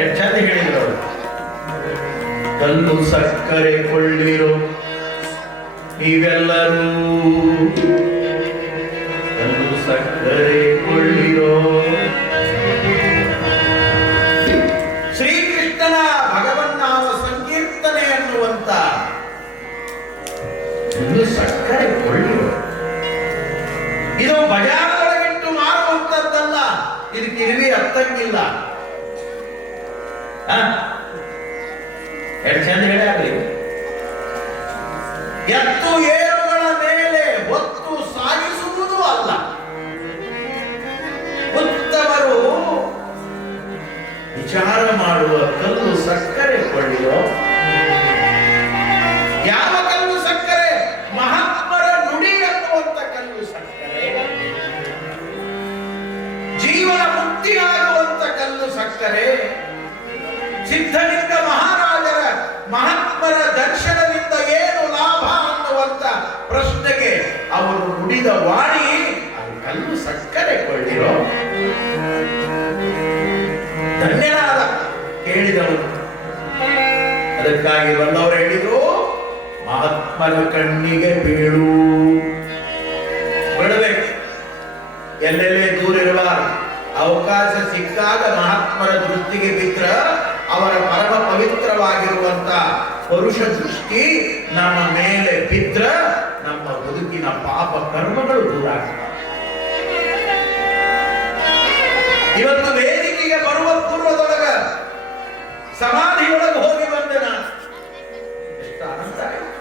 ಎಷ್ಟು ಚಂದ ಹೇಳಿದ್ರು ಅವರು. ಕಲ್ಲು ಸಕ್ಕರೆ ಕೊಳ್ಳಿರೋ ನೀವೆಲ್ಲರೂ, ಕಲ್ಲು ಸಕ್ಕರೆ ಕೊಳ್ಳಿರೋ. ಶ್ರೀಕೃಷ್ಣನ ಭಗವನ್ನಾಮ ಸಂಕೀರ್ತನೆ ಅನ್ನುವಂತ ಕಲ್ಲು ಸಕ್ಕರೆ ಕೊಳ್ಳಿರೋ. ಇದು ಬಜಾರದೊಳಗಿಟ್ಟು ಮಾರುವಂತದ್ದಲ್ಲ, ಇದಕ್ಕೆ ಇರುವಿ ಅರ್ಥಕ್ಕಿಲ್ಲ. ಎಷ್ಟು ಚಂದ ಹೇಳಿ. ಎತ್ತು ಏರುಗಳ ಮೇಲೆ ಹೊತ್ತು ಸಾಗಿಸುವುದು ಅಲ್ಲ. ಉತ್ತಮರು ವಿಚಾರ ಮಾಡುವ ಕಲ್ಲು ಸಕ್ಕರೆ ಕೊಳ್ಳಿರೋ. ಯಾವ ಕಲ್ಲು ಸಕ್ಕರೆ? ಮಹಾತ್ಮರ ನುಡಿ ಅನ್ನುವಂತ ಕಲ್ಲು ಸಕ್ಕರೆ, ಜೀವನ ಮುಕ್ತಿಯಾಗುವಂತ ಕಲ್ಲು ಸಕ್ಕರೆ. ಸಿದ್ಧಲಿಂಗ ಮಹಾರಾಜರ ಮಹಾತ್ಮರ ದರ್ಶನದಿಂದ ಏನು ಲಾಭ ಅನ್ನುವಂತ ಪ್ರಶ್ನೆಗೆ ಅವರು ನುಡಿದ ವಾಣಿ ಅದು ಕಲ್ಲು ಸಕ್ಕರೆ ಕೊಳ್ಳಿರೋ. ಧನ್ಯನಾದ ಕೇಳಿದವನು. ಅದಕ್ಕಾಗಿ ಬಂದವರು ಹೇಳಿದ್ರು, ಮಹಾತ್ಮರ ಕಣ್ಣಿಗೆ ಬೀಳು. ಬಿಡಬೇಕು, ಎಲ್ಲೆಲ್ಲೇ ದೂರ ಇರಬಾರದು. ಅವಕಾಶ ಸಿಕ್ಕಾಗ ಮಹಾತ್ಮರ ದೃಷ್ಟಿಗೆ ಬಿದ್ರ ಅವರ ಪರಮ ಪವಿತ್ರವಾಗಿರುವಂತ ಪರುಷ ದೃಷ್ಟಿ ನಮ್ಮ ಮೇಲೆ ಬಿದ್ರ ನಮ್ಮ ಬದುಕಿನ ಪಾಪ ಕರ್ಮಗಳು ದೂರ ಆಗ್ತವೆ. ಇವತ್ತು ವೇದಿಕೆಗೆ ಬರುವ ಪೂರ್ವದೊಳಗ ಸಮಾಧಿಯೊಳಗೆ ಹೋಗಿ ಬಂದೆ ನಾನು. ಎಷ್ಟು ಆನಂದ ಆಯಿತು.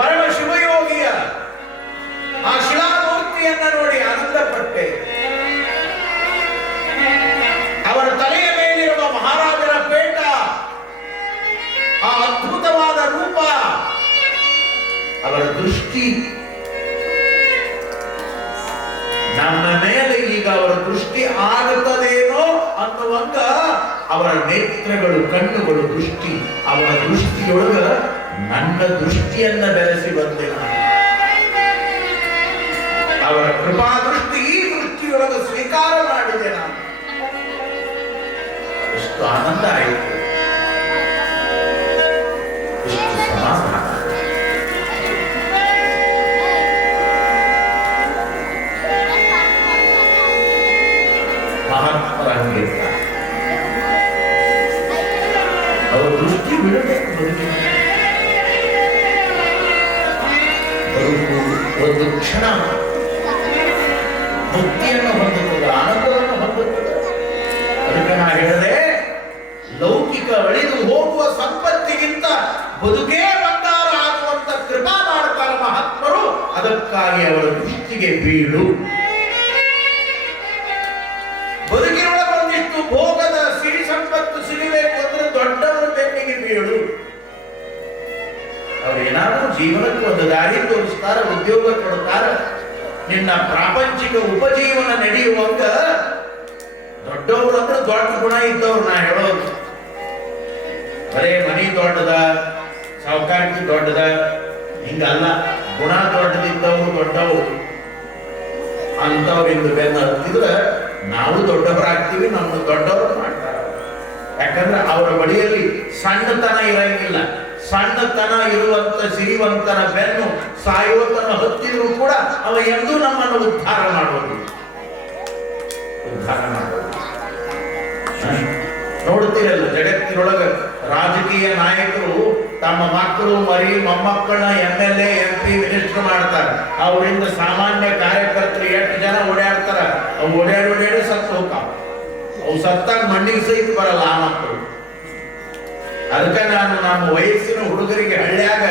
ಪರಮ ಶಿವಯೋಗಿಯ ಆ ಶಿಲಾಮೂರ್ತಿಯನ್ನ ನೋಡಿ ಆನಂದ ಪಟ್ಟೆ. ಅವರ ತಲೆಯ ಮೇಲಿರುವ ಮಹಾರಾಜರ ಪೇಟ, ಆ ಅದ್ಭುತವಾದ ರೂಪ, ಅವರ ದೃಷ್ಟಿ ನಮ್ಮ ಮೇಲೆ ಈಗ ಅವರ ದೃಷ್ಟಿ ಆಗುತ್ತದೇನೋ ಅನ್ನುವಂಗ ಅವರ ನೇತ್ರಗಳು, ಕಣ್ಣುಗಳು, ದೃಷ್ಟಿ, ಅವರ ದೃಷ್ಟಿಯೊಳಗ ನನ್ನ ದೃಷ್ಟಿಯನ್ನ ಬೆರೆಸಿ ಬಂದೆ ನಾನು. ಅವರ ಕೃಪಾ ದೃಷ್ಟಿ ಈ ದೃಷ್ಟಿಯೊಳಗೆ ಸ್ವೀಕಾರ ಮಾಡಿದೆ ನಾನು. ಎಷ್ಟು ಆನಂದ ಆಯಿತು, ಎಷ್ಟು ಸಮಾಧಾನ. ಮಹಾತ್ಮರ ಹಂಗಿರ್ತಾರೆ. ಅವರ ದೃಷ್ಟಿ ಬಿಡಬೇಕು. ಬದುಕು ಒಂದು ಕ್ಷಣ ಮುಕ್ತಿಯನ್ನು ಹೊಂದುತ್ತದೆ, ಆನಂದವನ್ನು ಹೊಂದುತ್ತದೆ. ಅದಕ್ಕೆ ನಾ ಹೇಳಿದೆ, ಲೌಕಿಕ ಅಳಿದು ಹೋಗುವ ಸಂಪತ್ತಿಗಿಂತ ಬದುಕೇ ಬಂಗಾರ ಆಗುವಂತ ಕೃಪಾ ಮಾಡ್ತಾರೆ ಮಹಾತ್ಮರು. ಅದಕ್ಕಾಗಿ ಅವರ ದೃಷ್ಟಿಗೆ ಬೀಳು. ಬದುಕಿನೊಳಗೆ ಒಂದಿಷ್ಟು ಭೋಗದ ಸಿರಿ ಸಂಪತ್ತು ಸಿಗಬೇಕು ಅಂದ್ರೆ ದೊಡ್ಡವರ ಬೆನ್ನಿಗೆ ಬೀಳು. ಅವ್ರು ಏನಾದ್ರೂ ಜೀವನಕ್ಕೆ ಒಂದು ದಾರಿ ತೋರಿಸ್ತಾರ, ಉದ್ಯೋಗ ಕೊಡ್ತಾರ, ನಿನ್ನ ಪ್ರಾಪಂಚಿಕ ಉಪಜೀವನ ನಡೆಯುವಂಗ ದೊಡ್ಡವರು ಅಂದ್ರೆ ದೊಡ್ಡ ಗುಣ ಇದ್ದವ್ರು. ನಾ ಹೇಳೋದು ಬರೇ ಮನಿ ದೊಡ್ಡದ, ಸಾವುಕಾರಿಕೆ ದೊಡ್ಡದ ಹಿಂಗಲ್ಲ. ಗುಣ ದೊಡ್ಡದಿದ್ದವರು ದೊಡ್ಡವರು ಅಂತವ್ರಿಂದ ಬೆನ್ನ ಹತ್ತಿದ್ರೆ ನಾವು ದೊಡ್ಡವರಾಗ್ತೀವಿ, ನಮ್ಮನ್ನು ದೊಡ್ಡವರು ಮಾಡ್ತಾರೆ. ಯಾಕಂದ್ರೆ ಅವರ ಬಳಿಯಲ್ಲಿ ಸಣ್ಣತನ ಇರಂಗಿಲ್ಲ. ಸಣ್ಣತನ ಇರುವಂತ ಸಿರಿವಂತನ ಬೆನ್ನು ಸಾಯೋತನ ಹತ್ತಿದ್ರು ಕೂಡ ಅವ ಎಂದೂ ನಮ್ಮನ್ನು ಉದ್ಧಾರ ಮಾಡೋದು. ನೋಡ್ತೀರಲ್ಲ, ಜಗತ್ತಿನೊಳಗ ರಾಜಕೀಯ ನಾಯಕರು ತಮ್ಮ ಮಕ್ಕಳು ಮರಿ ಮೊಮ್ಮಕ್ಕಳನ್ನ MLA MP ಮಿನಿಸ್ಟರ್ ಮಾಡ್ತಾರೆ. ಅವರಿಂದ ಸಾಮಾನ್ಯ ಕಾರ್ಯಕರ್ತರು ಎಷ್ಟು ಜನ ಓಡಾಡ್ತಾರ. ಅವು ಓಡಾಡಿ ಸತ್ತು ಹೋಗ್ತಾವ. ಅವು ಸತ್ತಾಗ ಮಣ್ಣಿಗೆ ಸಹಿತ ಬರಲ್ಲ ಆ ಮಕ್ಕಳು. ಅದಕ್ಕೆ ನಾನು ನಮ್ಮ ವಯಸ್ಸಿನ ಹುಡುಗರಿಗೆ ಹಳ್ಳ್ಯಾಗ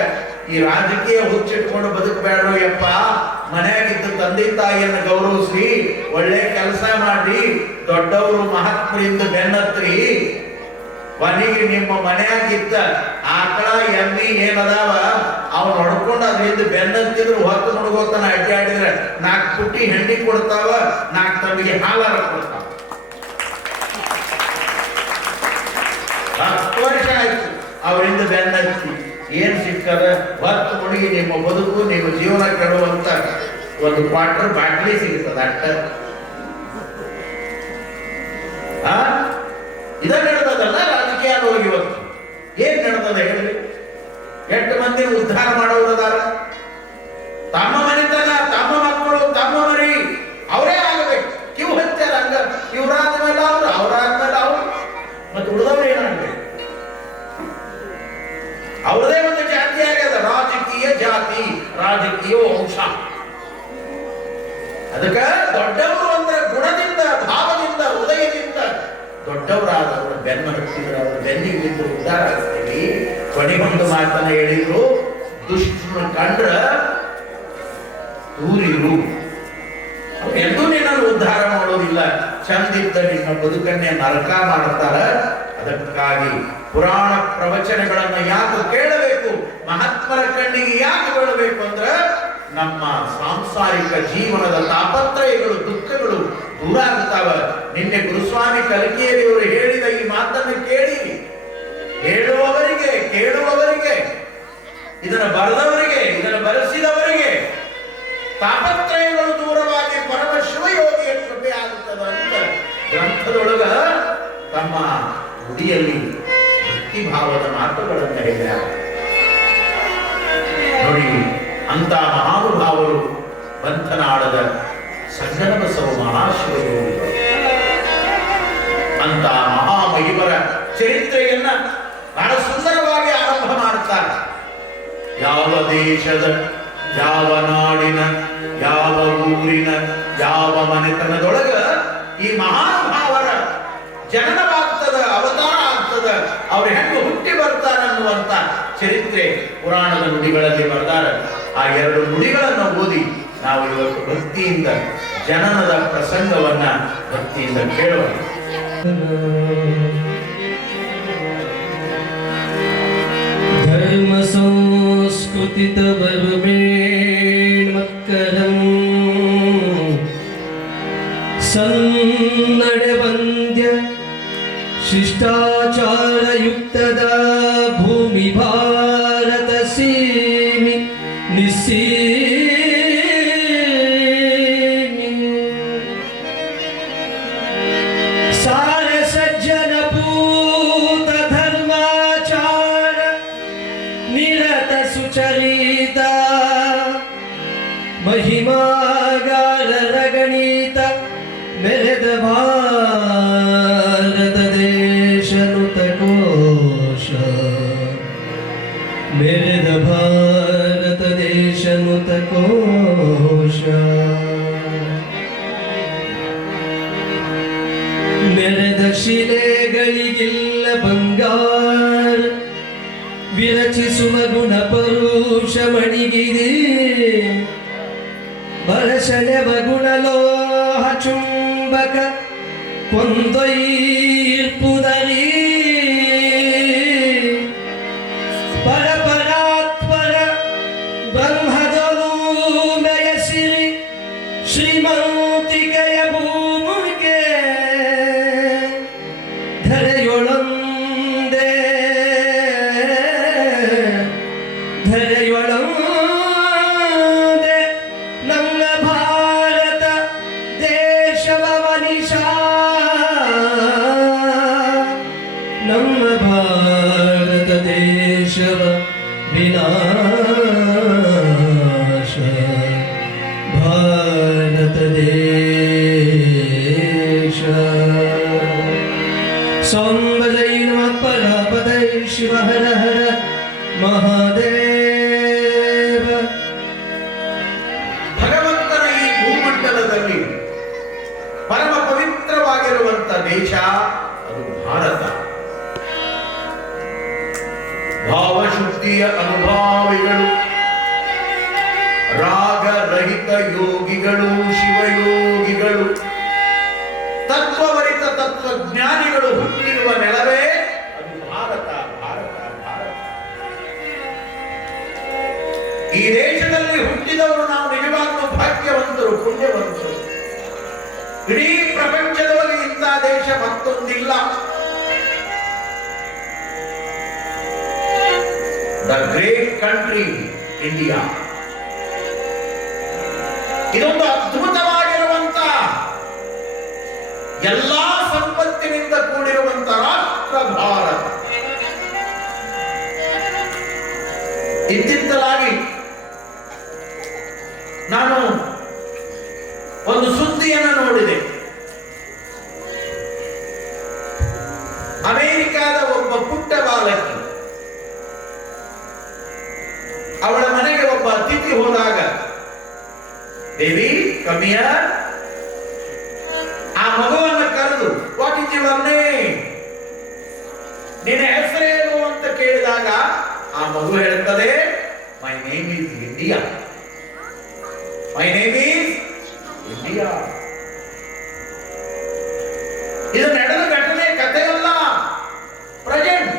ಈ ರಾಜಕೀಯ ಹುಚ್ಚಿಟ್ಕೊಂಡು ಬದುಕಬೇಡ್ರು ಯಪ್ಪ, ಮನೆಯಾಗಿದ್ದ ತಂದೆ ತಾಯಿಯನ್ನು ಗೌರವಿಸಿ ಒಳ್ಳೆ ಕೆಲಸ ಮಾಡಿ ದೊಡ್ಡವರು ಮಹಾತ್ಮರಿಂದ ಬೆನ್ನತ್ರಿ. ಕೊನೆಗೆ ನಿಮ್ಮ ಮನೆಯಾಗಿದ್ದ ಆಕಳ ಎಮ್ಮಿ ಏನದಾವ ಅವ್ನು ಹೊಡ್ಕೊಂಡು ಅದರಿಂದ ಬೆನ್ನತ್ತಿದ್ರು ಹೊತ್ತು ಮುಡ್ಗೋತನ ಅಡ್ಡಾಡಿದ್ರೆ 4 ಪುಟ್ಟಿ ಹೆಂಡಿ ಕೊಡ್ತಾವ, 4 ತಮ್ಮಿಗೆ ಹಾಲಾರ ಕೊಡ್ತಾವ. 10 ವರ್ಷ ಆಯ್ತು ಅವರಿಂದ ಬೆನ್ನತ್ತಿ. ಏನ್ ಸಿಕ್ಕದ? ಹೊತ್ತು ಮುಳುಗಿ ನಿಮ್ಮ ಬದುಕು ನಿಮ್ಮ ಜೀವನ ಕೆಡುವಂತ ಒಂದು ಕ್ವಾರ್ಟರ್ ಬಾಟ್ಲಿ ಸಿಗ್ತದ. ಅಟ್ಟ ಇದ ನಡೆದದಲ್ಲ ರಾಜಕೀಯ ಅನ್ನೋರಿಗೆ ಇವತ್ತು. ಏನ್ ನಡೆದದ ಹೇಳಿ? 8 ಮಂದಿ ಉದ್ಧಾರ ಮಾಡೋದಾರ, ತಮ್ಮ ಮನೆತನ, ತಮ್ಮ ಮಕ್ಕಳು, ತಮ್ಮ ಮರಿ ಅವರೇ ಆಗಬೇಕು. ಕಿವು ಹಚ್ಚಾರ ಹಂಗ, ಇವ್ರಾದ್ಮೇಲೆ ಅವ್ರು, ಅವ್ರಾದ್ಮೇಲೆ ಅವ್ರು, ಮತ್ತೆ ಉಳಿದವ್ರು ಏನಾಗಬೇಕು? ಅವರದೇ ಒಂದು ಜಾತಿ ಆಗ್ಯದ, ರಾಜಕೀಯ ಜಾತಿ, ರಾಜಕೀಯ ವಂಶ. ಅದಕ್ಕ ದೊಡ್ಡವರು ಅಂದ್ರೆ ಗುಣದಿಂದ, ಭಾವದಿಂದ, ಹೃದಯದಿಂದ ದೊಡ್ಡವರಾದವರು ಬೆನ್ನ ಹತ್ತಿದ್ರೆ ಅವರು ಬೆನ್ನಿಗೆ ಬಿದ್ದು ಉದ್ಧಾರ ಆಗ್ತೀವಿ. ಕೊನೆಗೊಂದು ಮಾತನ್ನ ಹೇಳಿದ್ರು, ದುಷ್ಟರನ್ನ ಕಂಡ್ರ ದೂರಿರು, ಎಂದೂ ನಿನ್ನನ್ನು ಉದ್ಧಾರ ಮಾಡೋದಿಲ್ಲ, ಚಂದಿದ್ದ ನಿನ್ನ ಬದುಕನ್ನೇ ನರಕ ಮಾಡುತ್ತಾರ. ಅದಕ್ಕಾಗಿ ಪುರಾಣ ಪ್ರವಚನಗಳನ್ನ ಯಾಕೆ ಕೇಳಬೇಕು, ಮಹಾತ್ಮರ ಕಣ್ಣಿಗೆ ಯಾಕೆ ಬೀಳಬೇಕು ಅಂದ್ರ ನಮ್ಮ ಸಾಂಸಾರಿಕ ಜೀವನದ ತಾಪತ್ರಯಗಳು, ದುಃಖಗಳು ದೂರ ಆಗುತ್ತಾವ. ನಿನ್ನೆ ಗುರುಸ್ವಾಮಿ ಕಲಿಕೆಯವರು ಹೇಳಿದ ಈ ಮಾತನ್ನು ಕೇಳಿ, ಹೇಳುವವರಿಗೆ, ಕೇಳುವವರಿಗೆ, ಇದನ್ನು ಬರೆದವರಿಗೆ, ಇದನ್ನು ಬರೆಸಿದವರಿಗೆ ತಾಪತ್ರಯಗಳು ದೂರವಾಗಿ ಪರಮ ಶಿವಯೋಗಿಯ ಕೃಪೆ ಆಗುತ್ತದೆ ಅಂತ ಗ್ರಂಥದೊಳಗ ತಮ್ಮ ನುಡಿಯಲ್ಲಿ ಭಕ್ತಿಭಾವದ ಮಾತುಗಳನ್ನು ಹೇಳಿದ್ದಾರೆ. ನೋಡಿ, ಅಂತ ಮಹಾನುಭಾವರು ಬಂಧನಾಳದ ಸಂಗನ ಬಸವ ಮಹಾಶಿವಯೋಗಿ, ಅಂತ ಮಹಾಮಹಿಮರ ಚರಿತ್ರೆಯನ್ನ ಬಹಳ ಸುಂದರವಾಗಿ ಆರಂಭ ಮಾಡುತ್ತಾರೆ. ಯಾವ ದೇಶದ, ಯಾವ ನಾಡಿನ, ಯಾವ ಊರಿನ, ಯಾವ ಮನೆತನದೊಳಗ ಈ ಮಹಾನುಭಾವರ ಜನನವಾಗ್ತದ, ಅವತಾರ ಆಗ್ತದ, ಅವ್ರು ಹೆಂಗ ಹುಟ್ಟಿ ಬರ್ತಾರೆ ಅನ್ನುವಂತ ಚರಿತ್ರೆ ಪುರಾಣದ ನುಡಿಗಳಲ್ಲಿ ಬರ್ತಾರೆ. ಆ 2 ನುಡಿಗಳನ್ನು ಓದಿ ನಾವು ಇವತ್ತು ಭಕ್ತಿಯಿಂದ ಜನನದ ಪ್ರಸಂಗವನ್ನ ಭಕ್ತಿಯಿಂದ ಕೇಳೋಣ. ಧರ್ಮ ಸಂಸ್ಕೃತಿತ ಬರ್ಮೇಣ್ಮಕ್ಕರಂ ಸನ್ನಡೆ ವಂದ್ಯ ಶಿಷ್ಟಾಚಾರಯುಕ್ತದ ಭೂಮಿ ಭಾರತ ಸೀಮಿ ನಿಸ್ಸೀಮಿ ಸಾರ ಸಜ್ಜನ ಪೂತ ಧರ್ಮಾಚಾರ ನಿರತ ಸುಚರಿತ ಮಹಿಮಾಗಾರರ ಗಣಿತ ಮೆರೆದ ಭಾರತ ದೇಶ ನುತಕೋಶ, ಮೆರೆದ ಭಾರತ ದೇಶ ನುತಕೋಶ, ಮೆರೆದ ಶಿಲೆಗಳಿಗಿಲ್ಲ ಬಂಗಾರ, ವಿರಚಿಸುವ ಗುಣ ಪರುಷ ಮಣಿಗಿದೆ, ಬರಸೆಳೆವ ಗುಣಲೋಹ ಚುಂಬಕ ಕೊಂದೊಯ್ಯಿರ್ಪುದರಿ, ಪರಪರಾತ್ಪರ ಬ್ರಹ್ಮದಲೂ ಮೆಯಸಿರಿ ಶ್ರೀಮಂತಿಕೆಯ ಭೂಮಿಗೆ ಧರೆಯೊಳಂದೇ, ಧರೆಯೊಳಂದೇ ನಮ್ಮ ಭಾರತ ದೇಶವ ಮನಿಷಾ, ನಮ್ಮ ಭಾರತ ದೇಶವ ವಿನಾಶ, ಭಾರತ ದೇಶ ಸೌಂಬದೈ ನಮಃ ಪರಾಪದೈ ಶಿವ ಹರ ಹರ ಮಹಾದೇವ. ಭಗವಂತನ ಈ ಭೂಮಂಡಲದಲ್ಲಿ ಪರಮ ಪವಿತ್ರವಾಗಿರುವಂತ ದೇಶ ಅದು ಭಾರತ. ಭಾವಶುದ್ಧಿಯ ಅನುಭಾವಿಗಳು, ರಾಗರಹಿತ ಯೋಗಿಗಳು, ಶಿವಯೋಗಿಗಳು, ತತ್ವವರಿತ ತತ್ವಜ್ಞಾನಿಗಳು ಹುಟ್ಟಿರುವ ನೆಲವೇ ಅದು ಭಾರತ, ಭಾರತ, ಭಾರತ. ಈ ದೇಶದಲ್ಲಿ ಹುಟ್ಟಿದವರು ನಾವು ನಿಜವಾಗ್ಲೂ ಭಾಗ್ಯವಂತರು, ಪುಣ್ಯವಂತರು. ಇಡೀ ಪ್ರಪಂಚದೊಳಗೆ ಇಂಥ ದೇಶ ಮತ್ತೊಂದಿಲ್ಲ. ದ ಗ್ರೇಟ್ ಕಂಟ್ರಿ ಇಂಡಿಯಾ, ಇದೊಂದು ಅದ್ಭುತವಾಗಿರುವಂತ ಎಲ್ಲಾ ಸಂಪತ್ತಿನಿಂದ ರಾಷ್ಟ್ರ ಭಾರತ. ಇತ್ತಿತ್ತಲಾಗಿ ನಾನು ಒಂದು ಸುದ್ದಿಯನ್ನು ನೋಡಿದೆ. ಅಮೆರಿಕಾದ ಒಬ್ಬ ಪುಟ್ಟ ಬಾಲಕಿ ಅವಳ ಮನೆಗೆ ಒಬ್ಬ ಅತಿಥಿ ಹೋದಾಗ, ದೇವಿ ಕಮಿಯ, ಆ ಮಗುವನ್ನು ಕರೆದು ವಾಟ್ ಇಸ್ ಯುವರ್ ನೇಮ್, ನಿನ್ನ ಹೆಸರೇನು ಅಂತ ಕೇಳಿದಾಗ ಆ ಮಗು ಹೇಳ್ತದೆ, my name is India, my name is India. ಇದು ನಡೆದ ಘಟನೆ, ಕಥೆಯಲ್ಲ, ಪ್ರೆಸೆಂಟ್.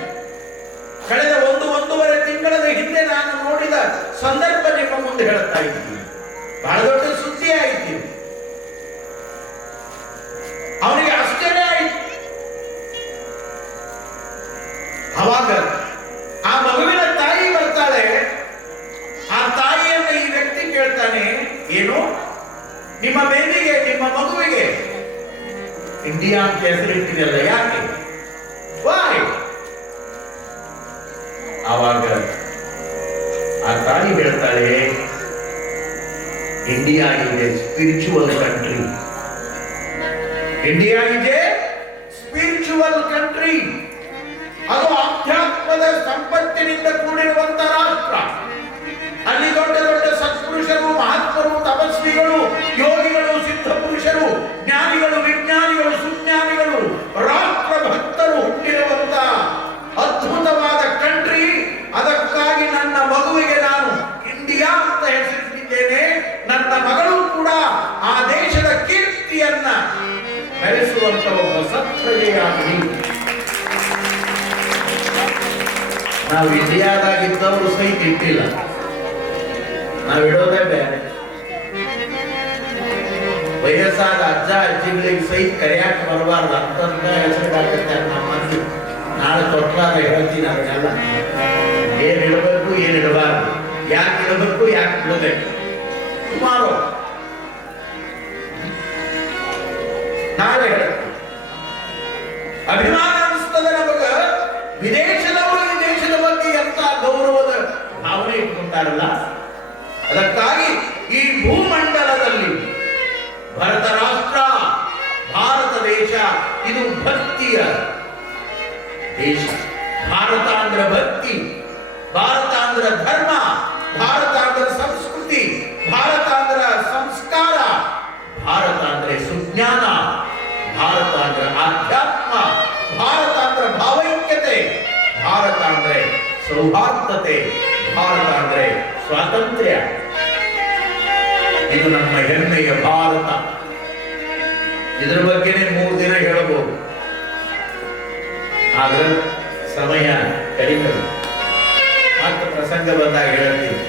ಕಳೆದ ಒಂದೂವರೆ ತಿಂಗಳ ಹಿಂದೆ ನಾನು ನೋಡಿದ ಸಂದರ್ಭ ನಿಮ್ಮ ಮುಂದೆ ಹೇಳ್ತಾ ಇದ್ದೀನಿ. ಬಹಳ ದೊಡ್ಡ ಸುದ್ದಿ ಆಯಿತು. ಅವನಿಗೆ ಆಶ್ಚರ್ಯ ಆಯಿತು. ಅವಾಗ ಆ ಮಗುವಿನ ತಾಯಿ ಬರ್ತಾಳೆ. ಆ ತಾಯಿಯನ್ನು ಈ ವ್ಯಕ್ತಿ ಕೇಳ್ತಾನೆ, ಏನು ನಿಮ್ಮ ಬೇಬಿಗೆ, ನಿಮ್ಮ ಮಗುವಿಗೆ ಇಂಡಿಯಾ ಅಂತ ಹೆಸರಿಟ್ಟಿದೆಯಲ್ಲ, ಯಾಕೆ, ವಾಯ್? ಆವಾಗ ಆ ತಾಯಿ ಹೇಳ್ತಾಳೆ, India is a spiritual country. India is a spiritual country. ಅದು ಆಧ್ಯಾತ್ಮದ ಸಂಪತ್ತಿನಿಂದ ಕೂಡಿರುವಂತ ರಾಷ್ಟ್ರ. ಅಲ್ಲಿ ದೊಡ್ಡ ದೊಡ್ಡ ಸತ್ಪುರುಷರು, ಮಹಾತ್ಮರು, ತಪಸ್ವಿಗಳು, ಯೋಗಿಗಳು, ಸಿದ್ಧ ಪುರುಷರು, ಜ್ಞಾನಿಗಳು, ವಿಜ್ಞಾನಿಗಳು, ಸುಜ್ಞಾನಿಗಳು, ರಾಷ್ಟ್ರ ಭಕ್ತರು ಹುಟ್ಟಿರುವಂತ ಅದ್ಭುತವಾದ ಕಂಟ್ರಿ. ಅದಕ್ಕಾಗಿ ನನ್ನ ಮಗುವಿಗೆ ನಾನು ಇಂಡಿಯಾ ಅಂತ ಹೆಸರಿಸಿದ್ದೇನೆ. ನನ್ನ ಮಗಳು ಕೂಡ ಆ ದೇಶದ ಕೀರ್ತಿಯನ್ನ ಬೆಳೆಸುವಂತ ಒಬ್ಬ ಸತ್ಪ್ರಜೆಯಾಗಲಿ. ನಾವು ಇಂಡಿಯಾದಾಗಿದ್ದವರು ಸಹಿತ ಇಟ್ಟಿಲ್ಲ, ನಾವು ಇಡೋದೇ ಬೇರೆ. ವಯಸ್ಸಾದ ಅಜ್ಜ ಅಜ್ಜಿಗಳಿಗೆ ಸಹಿತ ಕರೆಯಾಕ ಬರಬಾರ್ದು ಅಂತಂದ ಹೆಸರಾಗುತ್ತೆ ನಮ್ಮ ಮಂದಿ. ನಾಳೆ ತೊಟ್ಲಾಗ ಹೇಳ್ತೀನಿ ಅದನ್ನೆಲ್ಲ, ಏನ್ ಇಡಬೇಕು, ಏನ್ ಇಡಬಾರ್ದು, ಯಾಕೆ ಇಡಬೇಕು, ಯಾಕೆ ಬಿಡಬೇಕು. ಸುಮಾರು ನಾಳೆ ಹೇಳ್ತೀನಿ. ಅಭಿಮಾನ ಅನಿಸ್ತದ ನಮಗ. ವಿದೇಶದವರು ಈ ದೇಶದ ಬಗ್ಗೆ ಎಂತ ಗೌರವದ ಭಾವನೆ ಇಟ್ಕೊಂಡಾರಲ್ಲ. ಅದಕ್ಕಾಗಿ ಈ ಭೂಮಂಡಲದಲ್ಲಿ ಭಾರತ ರಾಷ್ಟ್ರ, ಭಾರತ ದೇಶ ಇದು ಭಕ್ತಿಯ ದೇಶ. ಭಾರತ ಅಂದ್ರೆ ಭಕ್ತಿ, ಭಾರತ ಅಂದ್ರೆ ಧರ್ಮ, ಭಾರತ ಅಂದ್ರೆ ಸಂಸ್ಕೃತಿ, ಭಾರತ ಅಂದ್ರೆ ಸಂಸ್ಕಾರ, ಭಾರತ ಅಂದ್ರೆ ಸುಜ್ಞಾನ, ಭಾರತ ಅಂದ್ರೆ ಆಧ್ಯಾತ್ಮ, ಭಾರತ ಅಂದ್ರೆ ಭಾವೈಕ್ಯತೆ, ಭಾರತ ಅಂದ್ರೆ ಸೌಹಾರ್ದತೆ, ಭಾರತ ಅಂದ್ರೆ ಸ್ವಾತಂತ್ರ್ಯ. ಇದು ನಮ್ಮ ಹೆಮ್ಮೆಯ ಭಾರತ. ಇದರ ಬಗ್ಗೆನೇ 3 ದಿನ ಹೇಳಬಹುದು, ಆದ್ರೆ ಸಮಯ ಕಡಿಮೆ. ಮತ್ತೆ ಪ್ರಸಂಗ ಬಂದಾಗ ಹೇಳ್ತೀವಿ.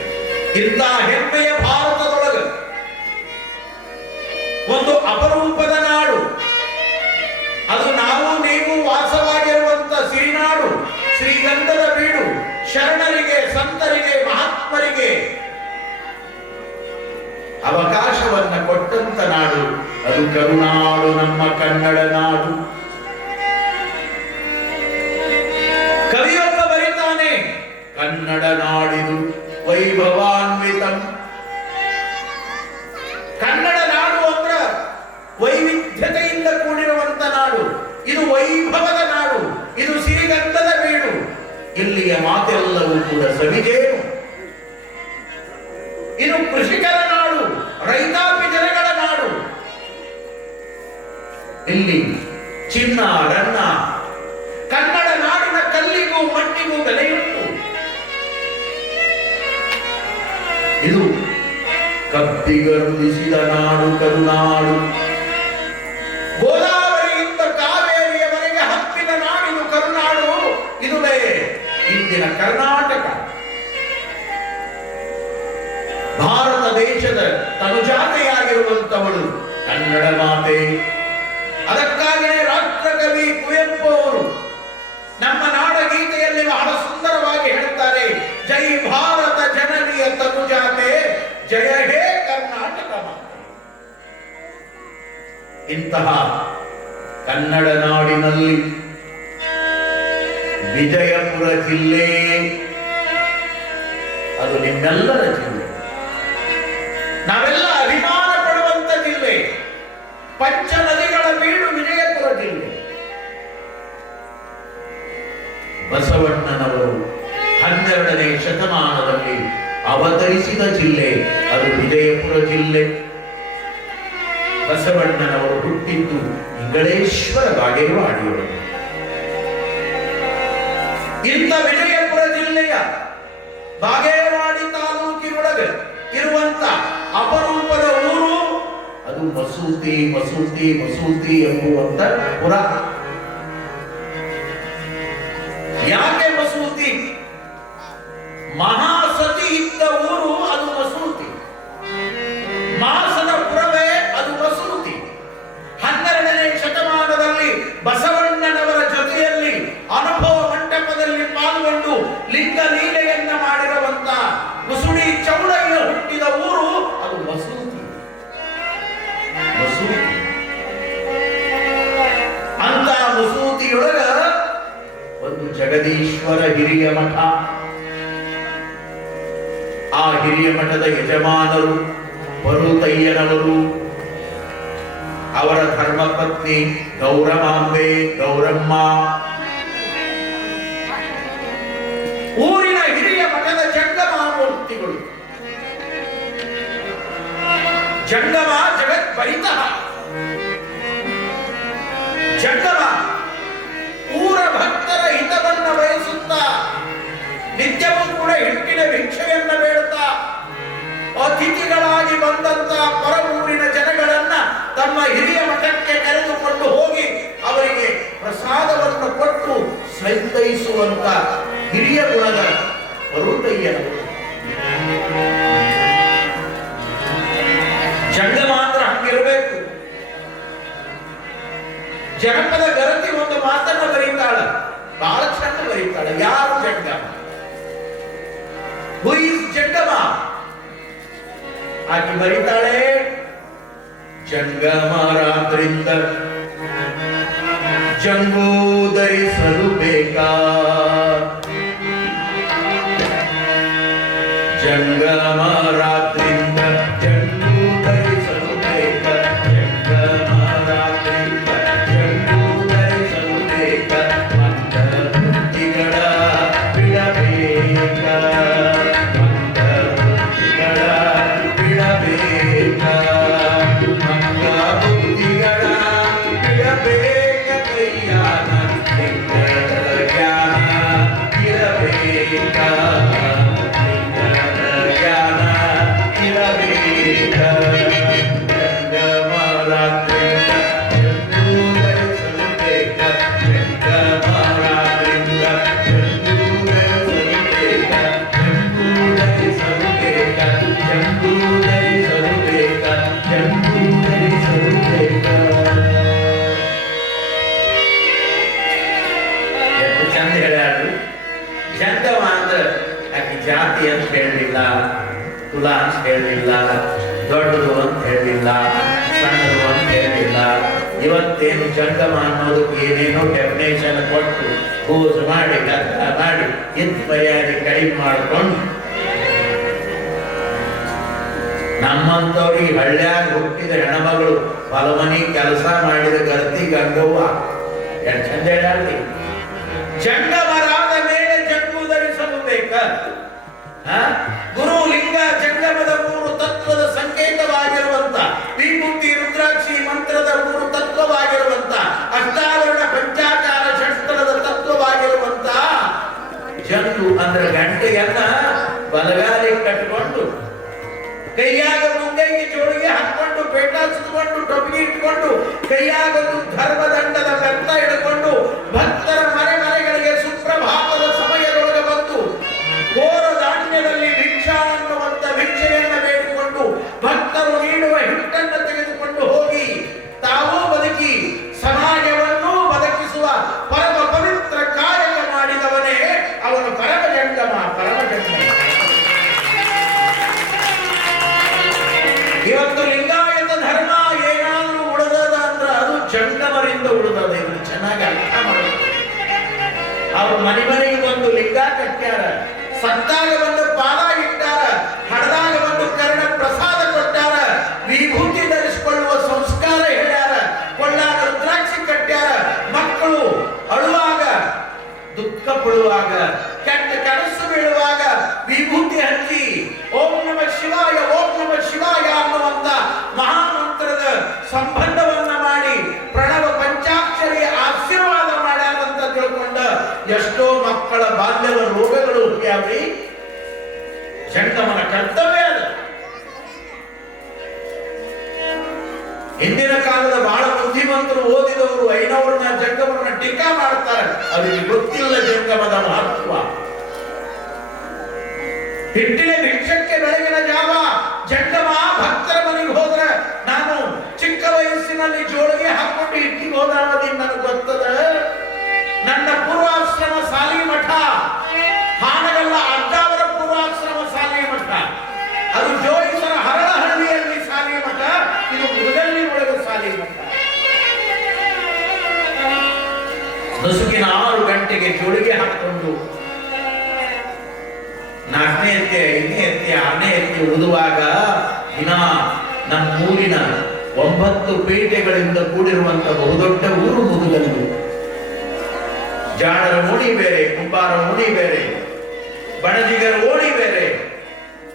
ಇಂಥ ಹೆಮ್ಮೆಯ ಭಾರತದೊಳಗ ಒಂದು ಅಪರೂಪದ ನಾಡು, ಅದು ನಾವು ನೀವು ವಾಸವಾಗಿರುವಂತ ಸಿರಿನಾಡು, ಶ್ರೀಗಂಧದ ಬೀಡು, ಶರಣರಿಗೆ, ಸಂತರಿಗೆ, ಮಹಾತ್ಮರಿಗೆ ಅವಕಾಶವನ್ನ ಕೊಟ್ಟಂತ ನಾಡು. ಅದು ಕರುನಾಡು, ನಮ್ಮ ಕನ್ನಡ ನಾಡು. ಕವಿಯೊಬ್ಬ ಬರೀತಾನೆ, ಕನ್ನಡ ನಾಡಿದು ವೈಭವಾನ್ವಿತಂ. ಕನ್ನಡ ನಾಡು ಅಂದ್ರ ವೈವಿಧ್ಯತೆಯಿಂದ ಕೂಡಿರುವಂತ ನಾಡು. ಇದು ವೈಭವದ ನಾಡು, ಇದು ಸಿರಿಗಂಧದ ಬೀಡು. ಇಲ್ಲಿಯ ಮಾತೆಲ್ಲವೂ ಕೂಡ ಸವಿಜೇನು. ಇದು ಕೃಷಿಕರ ನಾಡು, ರೈತಾಪಿ ಜನಗಳ ನಾಡು. ಇಲ್ಲಿ ಚಿನ್ನ, ರನ್ನ, ಕನ್ನಡ ನಾಡಿನ ಕಲ್ಲಿಗೂ ಮಣ್ಣಿಗೂ ಬೆಲೆಯುಂಟು. ಇದು ಕಬ್ಬಿಗರುಳಿಸಿದ ನಾಡು ಕರುನಾಡು. ಗೋದಾವರಿಯಿಂದ ಕಾವೇರಿಯವರೆಗೆ ಹಬ್ಬಿದ ನಾಡಿದು ಕರುನಾಡು. ಇದುವೇ ಇಂದಿನ ಕರ್ನಾಟಕ. ಭಾರತ ದೇಶದ ತನುಜಾತೆಯಾಗಿರುವಂತವಳು ಕನ್ನಡ ಮಾತೆ. ಅದಕ್ಕಾಗಿಯೇ ರಾಷ್ಟ್ರಕವಿ ಕುವೆಂಪು ಅವರು ನಮ್ಮ ನಾಡಗೀತೆಯಲ್ಲಿ ಬಹಳ ಸುಂದರವಾಗಿ ಹೇಳುತ್ತಾರೆ, ಜೈ ಭಾರತ ಜನನಿಯ ತನುಜಾತೆ, ಜಯ ಹೇ ಕರ್ನಾಟಕ ಮಾತೆ. ಇಂತಹ ಕನ್ನಡ ನಾಡಿನಲ್ಲಿ ವಿಜಯಪುರ ಜಿಲ್ಲೆ ಅದು ನಿಮ್ಮೆಲ್ಲರ ಜಿಲ್ಲೆ, ನಾವೆಲ್ಲ ಅಭಿಮಾನ ಪಡುವಂತ ಜಿಲ್ಲೆ. ಪಂಚ ನದಿಗಳ ಬೀಡು ವಿಜಯಪುರ ಜಿಲ್ಲೆ. ಬಸವಣ್ಣನವರು 12ನೇ ಶತಮಾನದಲ್ಲಿ ಅವತರಿಸಿದ ಜಿಲ್ಲೆ ಅದು ವಿಜಯಪುರ ಜಿಲ್ಲೆ. ಬಸವಣ್ಣನವರು ಹುಟ್ಟಿದ್ದು ಇಂಗಳೇಶ್ವರ ಬಾಗೇವಾಡಿಯೊಳಗೆ. ಇಂಥ ವಿಜಯಪುರ ಜಿಲ್ಲೆಯ ಬಾಗೇವಾಡಿ ತಾಲೂಕಿನೊಳಗೆ ಇರುವಂತ ಅಪರೂಪದ ಊರು ಅದು ಮಸೂತಿ. ಮಸೂತಿ ಮಸೂತಿ ಎಂಬುವಂತ ಪುರ. ಯಾಕೆ ಮಸೂತಿ? ಮಹಾಸತಿ ಇದ್ದ ಊರು ಅದು ಮಸೂತಿ. ಮಾಸದ ಪುರವೇ ಅದು ಮಸೂತಿ. 12ನೇ ಶತಮಾನದಲ್ಲಿ ಬಸವಣ್ಣನವರ ಜೊತೆಯಲ್ಲಿ ಅನುಭವ ಮಂಟಪದಲ್ಲಿ ಪಾಲ್ಗೊಂಡು ಲಿಂಗ ಲೀಲೆಯನ್ನ ಮಾಡಿರುವಂತ ಮುಸುಡಿ ಚೌಡಯ್ಯ ಹುಟ್ಟಿದ ಊರು ಅದು ಮಸೂತಿ. ಮಸೂತಿ ಅಂತ ಮಸೂತಿಯೊಳಗ ಒಂದು ಜಗದೀಶ್ವರ ಹಿರಿಯ ಮಠ. ಆ ಹಿರಿಯ ಮಠದ ಯಜಮಾನರು ಬರುತಯ್ಯನವರು, ಅವರ ಧರ್ಮಪತ್ನಿ ಗೌರಮಾಂಬೆ, ಗೌರಮ್ಮ. ಊರಿನ ಹಿರಿಯ ಮಠದ ಜಂಗಮಾಮೂರ್ತಿಗಳು. ಜಂಗಮ ಜಗದ್ಭರಿತ. ಜಂಗಮ ಊರ ಭಕ್ತರ ಹಿತವನ್ನ ಬಯಸುತ್ತಾ ನಿತ್ಯವೂ ಕೂಡ ಹಿಟ್ಟಿನ ಭಿಕ್ಷೆಯನ್ನ ಬೇಡುತ್ತಾ ಅತಿಥಿಗಳಾಗಿ ಬಂದಂತ ಪರವೂರಿನ ಜನಗಳನ್ನ ತಮ್ಮ ಹಿರಿಯ ಮಠಕ್ಕೆ ಕರೆದುಕೊಂಡು ಹೋಗಿ ಅವರಿಗೆ ಪ್ರಸಾದವನ್ನು ಕೊಟ್ಟು ಸಂತೈಸುವಂತ ಹಿರಿಯ ಗುಣದ ಬರುತಯ್ಯನವರು. ಜಂಗ ಮಾತ್ರ ಹಂಗಿರಬೇಕು. ಜನಪದ ಗರತಿ ಒಂದು ಮಾತನ್ನ ಬರೀತಾಳ, ಬಹಳ ಚಂದ ಬರೀತಾಳ. ಯಾರು ಜಂಗಮ? ಹೂ ಇಸ್ ಜಂಗಮ? ಆಕೆ ಬರೀತಾಳೆ, ಜಂಗಮರಾದ್ರಿಂದ ಜಂಗು ಧರಿಸಲು ಬೇಕಾ, ಜಂಗಮರಾದ್ರಿಂದ ಜಂಗು ಧರಿಸಲು ಬೇಕಾ, ಜಂಗಮರಾದ್ರಿಂದ ಜಂಗು ಧರಿಸಲು ಬೇಕಾ, ಮಂದ ಬುದ್ಧಿಗಳ ಬಿಡಬೇಕ, ಮಂದ ಬುದ್ಧಿಗಳ ಬಿಡಬೇಕ, ಮಂದ ಬುದ್ಧಿಗಳ ಬಿಡಬೇಕ, ಕೈಯಾನ ಲಿಂಗದ ಜ್ಞಾನ ಇರಬೇಕ, ಲಿಂಗದ ಜ್ಞಾನ ಇರಬೇಕ. ಜಂಗಮರಾದ್ರಿಂದ ಜಂಗು ಧರಿಸಲು ಬೇಕ, ಜಂಗಮರಾದ್ರಿಂದ ಜಂಗು ಧರಿಸಲು ಬೇಕ, ಜಂಗು ಧರಿಸಲು ಬೇಕ, ಜಂಗು ಧರಿಸಲು ಬೇಕ, ಜಂಗು ಧರಿಸಲು ಬೇಕ. ಎಷ್ಟು ಚಂದ ಹೇಳ್ಯಾರು. ಜಂಗಮ ಅಂದ್ರೆ ಆಕೆ ಜಾತಿ ಅಂತ ಹೇಳಲಿಲ್ಲ, ಕುಲ ಅಂತ ಹೇಳಲಿಲ್ಲ, ದೊಡ್ಡದು ಅಂತ ಹೇಳಲಿಲ್ಲ, ಸಣ್ಣದು ಅಂತ ಹೇಳಲಿಲ್ಲ. ಇವತ್ತೇನು ಜಂಗಮ ಅನ್ನೋದಕ್ಕೆ ಏನೇನೋ ಡೆಫಿನೇಷನ್ ಕೊಟ್ಟು ಗೋಜು ಮಾಡಿ ಗದ್ದ ಮಾಡಿ ಇಂಥ ಮರ್ಯಾದೆ ಕಡಿಮೆ ಮಾಡಿಕೊಂಡು ನಮ್ಮಂತವ್ರಿಗೆ ಹಳ್ಳ್ಯಾಗ ಹುಟ್ಟಿದ ಹೆಣ್ಮಗಳು ಹೊಲಮನಿ ಕೆಲಸ ಮಾಡಿದ ಗರ್ತಿ ಗಂಗವ್ವ. ಎಷ್ಟು ಚಂದ ಹೇಳಿ. ಜಂಗಮರಾದ ಮೇಲೆ ಜಂಗು ಧರಿಸಲು ಬೇಕ. ಗುರು ಲಿಂಗ ಜಂಗಮದ ಮೂರು ತತ್ವದ ಸಂಕೇತವಾಗಿರುವಂತ ವಿಭೂತಿ ರುದ್ರಾಕ್ಷಿ ಮಂತ್ರದ ಮೂರು ತತ್ವವಾಗಿರುವಂತ ಅಷ್ಟಾವರಣ ಪಂಚಾಚಾರ ಷಷ್ಠರದ ತತ್ವವಾಗಿರುವಂತ ಜಂಗು ಅಂದ್ರೆ ಗಂಟೆಯನ್ನ ಬಲಗಾಲಿ ಕಟ್ಟಿಕೊಂಡು ಕೈಯಾಗ ಮುಂಗೈಗೆ ಜೋಳಿಗೆ ಹಾಕೊಂಡು ಪೇಟ ಸುತ್ತಕೊಂಡು ಟೊಪಿಗೆ ಇಟ್ಕೊಂಡು ಕೈಯಾಗೊಂದು ಧರ್ಮದಂಡದ ಬೆತ್ತ ಹಿಡ್ಕೊಂಡು ಭಕ್ತರ ಮನೆ ಮನೆಗಳಿಗೆ ಸುಪ್ರಭಾತದ ಸಮಯದೊಳಗೆ ಬಂದು ಘೋರ ಧಾನ್ಯದಲ್ಲಿ ಭಿಕ್ಷಾ ಅನ್ನುವಂತ ಭಿಕ್ಷೆಯನ್ನು ಬೇಡಿಕೊಂಡು ಭಕ್ತರು ನೀಡುವ ಹಿಟ್ಟನ್ನು ತೆಗೆದುಕೊಂಡು ಹೋಗಿ ತಾವೂ ಬದುಕಿ ಸಮಾಜವನ್ನು ಬದುಕಿಸುವ ಪರಮ ಪವಿತ್ರ ಕಾಯಕ ಮಾಡಿದವನೇ ಅವನು ಪರಮ ಜಂಗಮ. ಪರಮ ಜಂಗಮ. ಇವತ್ತು ಲಿಂಗಾಯತ ಧರ್ಮ ಏನಾದ್ರೂ ಉಳಿದದ ಅಂದ್ರೆ ಅದು ಜಂಗಮರಿಂದ ಉಳಿದದ. ಇದನ್ನು ಚೆನ್ನಾಗಿ ಅರ್ಥ ಮಾಡಬೇಕು. ಅವ್ರ ಮನೆಗೆ ಬಂದು ಲಿಂಗ ಕಟ್ಟ್ಯಾರ, ಸತ್ತಾಗ ಬಂದು ಪಾದ ಇಟ್ಟಾರ, ಹಡದಾಗ ಬಂದು ಕರ್ಣ ಪ್ರಸಾದ ಕೊಟ್ಟಾರ, ವಿಭೂತಿ ಧರಿಸಿಕೊಳ್ಳುವ ಸಂಸ್ಕಾರ ಹೇಳ್ಯಾರ, ಕೊಳ್ಳಾಗ ರುದ್ರಾಕ್ಷಿ ಕಟ್ಟ್ಯಾರ. ಮಕ್ಕಳು ಅಳುವಾಗ, ದುಃಖ ಪಡುವಾಗ, ಕೆಟ್ಟ ಕನಸು ಬೀಳುವಾಗ ವಿಭೂತಿ ಹಚ್ಚಿ ಓಂ ನಮ ಶಿವಾಯ ಓಂ ನಮ ಶಿವಾಯ ಅನ್ನುವಂತ ಮಹಾಮಂತ್ರದ ಸಂಬಂಧವನ್ನ ಮಾಡಿ ಪ್ರಣವ ಪಂಚಾಕ್ಷರಿ ಆಶೀರ್ವಾದ ಮಾಡ್ಯಾರಂತ ತಿಳ್ಕೊಂಡ ಎಷ್ಟೋ ಮಕ್ಕಳ ಬಾಲ್ಯದ ರೋಗಗಳು ಯಾವ್ರಿ? ಜಂಗಮನ ಕರ್ತವ್ಯ ಅದು. ಹಿಂದಿನ ಕಾಲದ ಬಹಳ ಬುದ್ಧಿವಂತರು ಓದಿದವರು ಐನವ್ರನ್ನ ಜಂಗಮರನ್ನ ಟೀಕಾ ಮಾಡ್ತಾರೆ. ಅವರಿಗೆ ಗೊತ್ತಿಲ್ಲ ಜಂಗಮದ ಮಹತ್ವ. ಹಿಟ್ಟಿನ ಭಿಕ್ಷಕ್ಕೆ ಬೆಳಗಿನ ಜಾವ ಜಂಗಮ ಭಕ್ತರ ಮನೆಗೆ ಹೋದ್ರೆ, ನಾನು ಚಿಕ್ಕ ವಯಸ್ಸಿನಲ್ಲಿ ಜೋಳಿಗೆ ಹಾಕೊಂಡು ಹಿಟ್ಟಿಗೆ ಹೋದ ಅವಧಿಗೆ ನನಗೆ ಗೊತ್ತದ. ನನ್ನ ಪೂರ್ವಾಶ್ರಮ ಸಾಲಿ ಮಠ ಹಾನಗಲ್ಲ ಅಡ್ಡಾವರ ಪೂರ್ವಾಶ್ರಮ ಸಾಲಿ ಮಠ, ಅದು ಜೋಯಿಸರ ಹರಳಹಳ್ಳಿಯಲ್ಲಿ ಸಾಲಿ ಮಠ, ಇದು ಮುದಲಿ ಒಳಗೆ ಸಾಲಿ ಮಠ. ನಸುಕಿನ 6 ಗಂಟೆಗೆ ಜೋಳಿಗೆ ಹಾಕೊಂಡು 4ನೇ ಎತ್ತೆ 5ನೇ ಎತ್ತೆ 6ನೇ ಎತ್ತೆ ಓದುವಾಗ ದಿನ ನಮ್ಮೂರಿನ 9 ಪೇಟೆಗಳಿಂದ ಕೂಡಿರುವಂತ ಬಹುದೊಡ್ಡ ಊರು ಮುದುಗಲ್ಲು. ಜಾಣರ ಓಣಿ ಬೇರೆ, ಕುಂಬಾರ ಓಣಿ ಬೇರೆ, ಬಣಜಿಗರ ಓಣಿ ಬೇರೆ.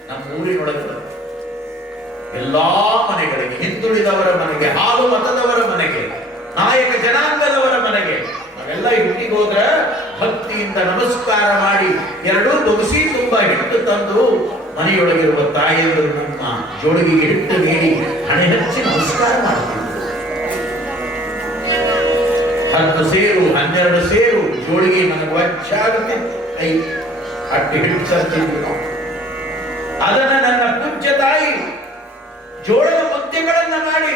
ನಮ್ಮ ಊರಿನೊಳಗೆ ಎಲ್ಲಾ ಮನೆಗಳಿಗೆ, ಹಿಂದುಳಿದವರ ಮನೆಗೆ, ಹಾಲು ಮತದವರ ಮನೆಗೆ, ನಾಯಕ ಜನಾಂಗದವರ ಮನೆಗೆ ನಾವೆಲ್ಲ ಹಿಟ್ಟಿಗೆ ಹೋದ್ರೆ ಭಕ್ತಿಯಿಂದ ನಮಸ್ಕಾರ ಮಾಡಿ 2 ಬೊಗಸಿ ತುಂಬ ಹಿಟ್ಟು ತಂದು ಮನೆಯೊಳಗಿರುವ ತಾಯಿಯವರು ನಮ್ಮ ಜೋಳಿಗೆಗೆ ಹಿಟ್ಟು ನೀಡಿ ಹಣೆ ಹಚ್ಚಿ ನಮಸ್ಕಾರ ಮಾಡ್ತಿದ್ರು. 10 ಸೇರು 12 ಸೇರು ಜೋಳಿಗೆ ನನಗೆ ವಚ್ಚಾಗುತ್ತಿತ್ತು. ಅಟ್ಟಿ ಹಿಟ್ಟು ತರ್ತಿದ್ರು ನಾವು. ಅದನ್ನ ನನ್ನ ಪೂಜ್ಯ ತಾಯಿ ಜೋಳದ ಮುದ್ದೆಗಳನ್ನ ಮಾಡಿ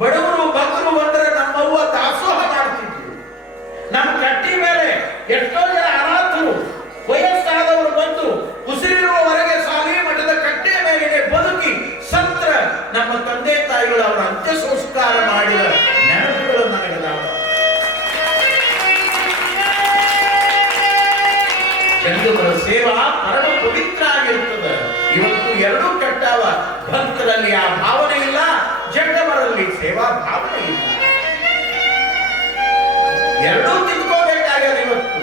ಬಡವರು ಭಕ್ತರು ಬಂದರೆ ನಮ್ಮವ್ವ ದಾಸೋಹ ಮಾಡ್ತಿದ್ರು. ನಮ್ಮ ಕಟ್ಟಿ ಮೇಲೆ ಎಷ್ಟೋ ಜನ ಅನಾಥರು ವಯಸ್ಸಾದವರು ಬಂದು ಉಸಿರಿರುವವರೆಗೆ ಸಾಲಿ ಮಠದ ಕಟ್ಟೆಯ ಮೇಲಿಗೆ ಬದುಕಿ ಸತ್ರ ನಮ್ಮ ತಂದೆ ತಾಯಿಗಳು ಅವರ ಅಂತ್ಯ ಸಂಸ್ಕಾರ ಮಾಡಿದ ನೆನಪುಗಳು ನನಗದಾವ. ಜಂಗಮರ ಸೇವಾ ಪರಮ ಪವಿತ್ರ ಆಗಿರುತ್ತದೆ. ಇವತ್ತು 2 ಕಟ್ಟಾವ. ಭಕ್ತರಲ್ಲಿ ಆ ಭಾವನೆ ಇಲ್ಲ, ಜಂಗಮರಲ್ಲಿ ಸೇವಾ ಭಾವನೆ ಇಲ್ಲ. 2 ತಿಳ್ಕೋಬೇಕಾಗ್ಯದ ಇವತ್ತು.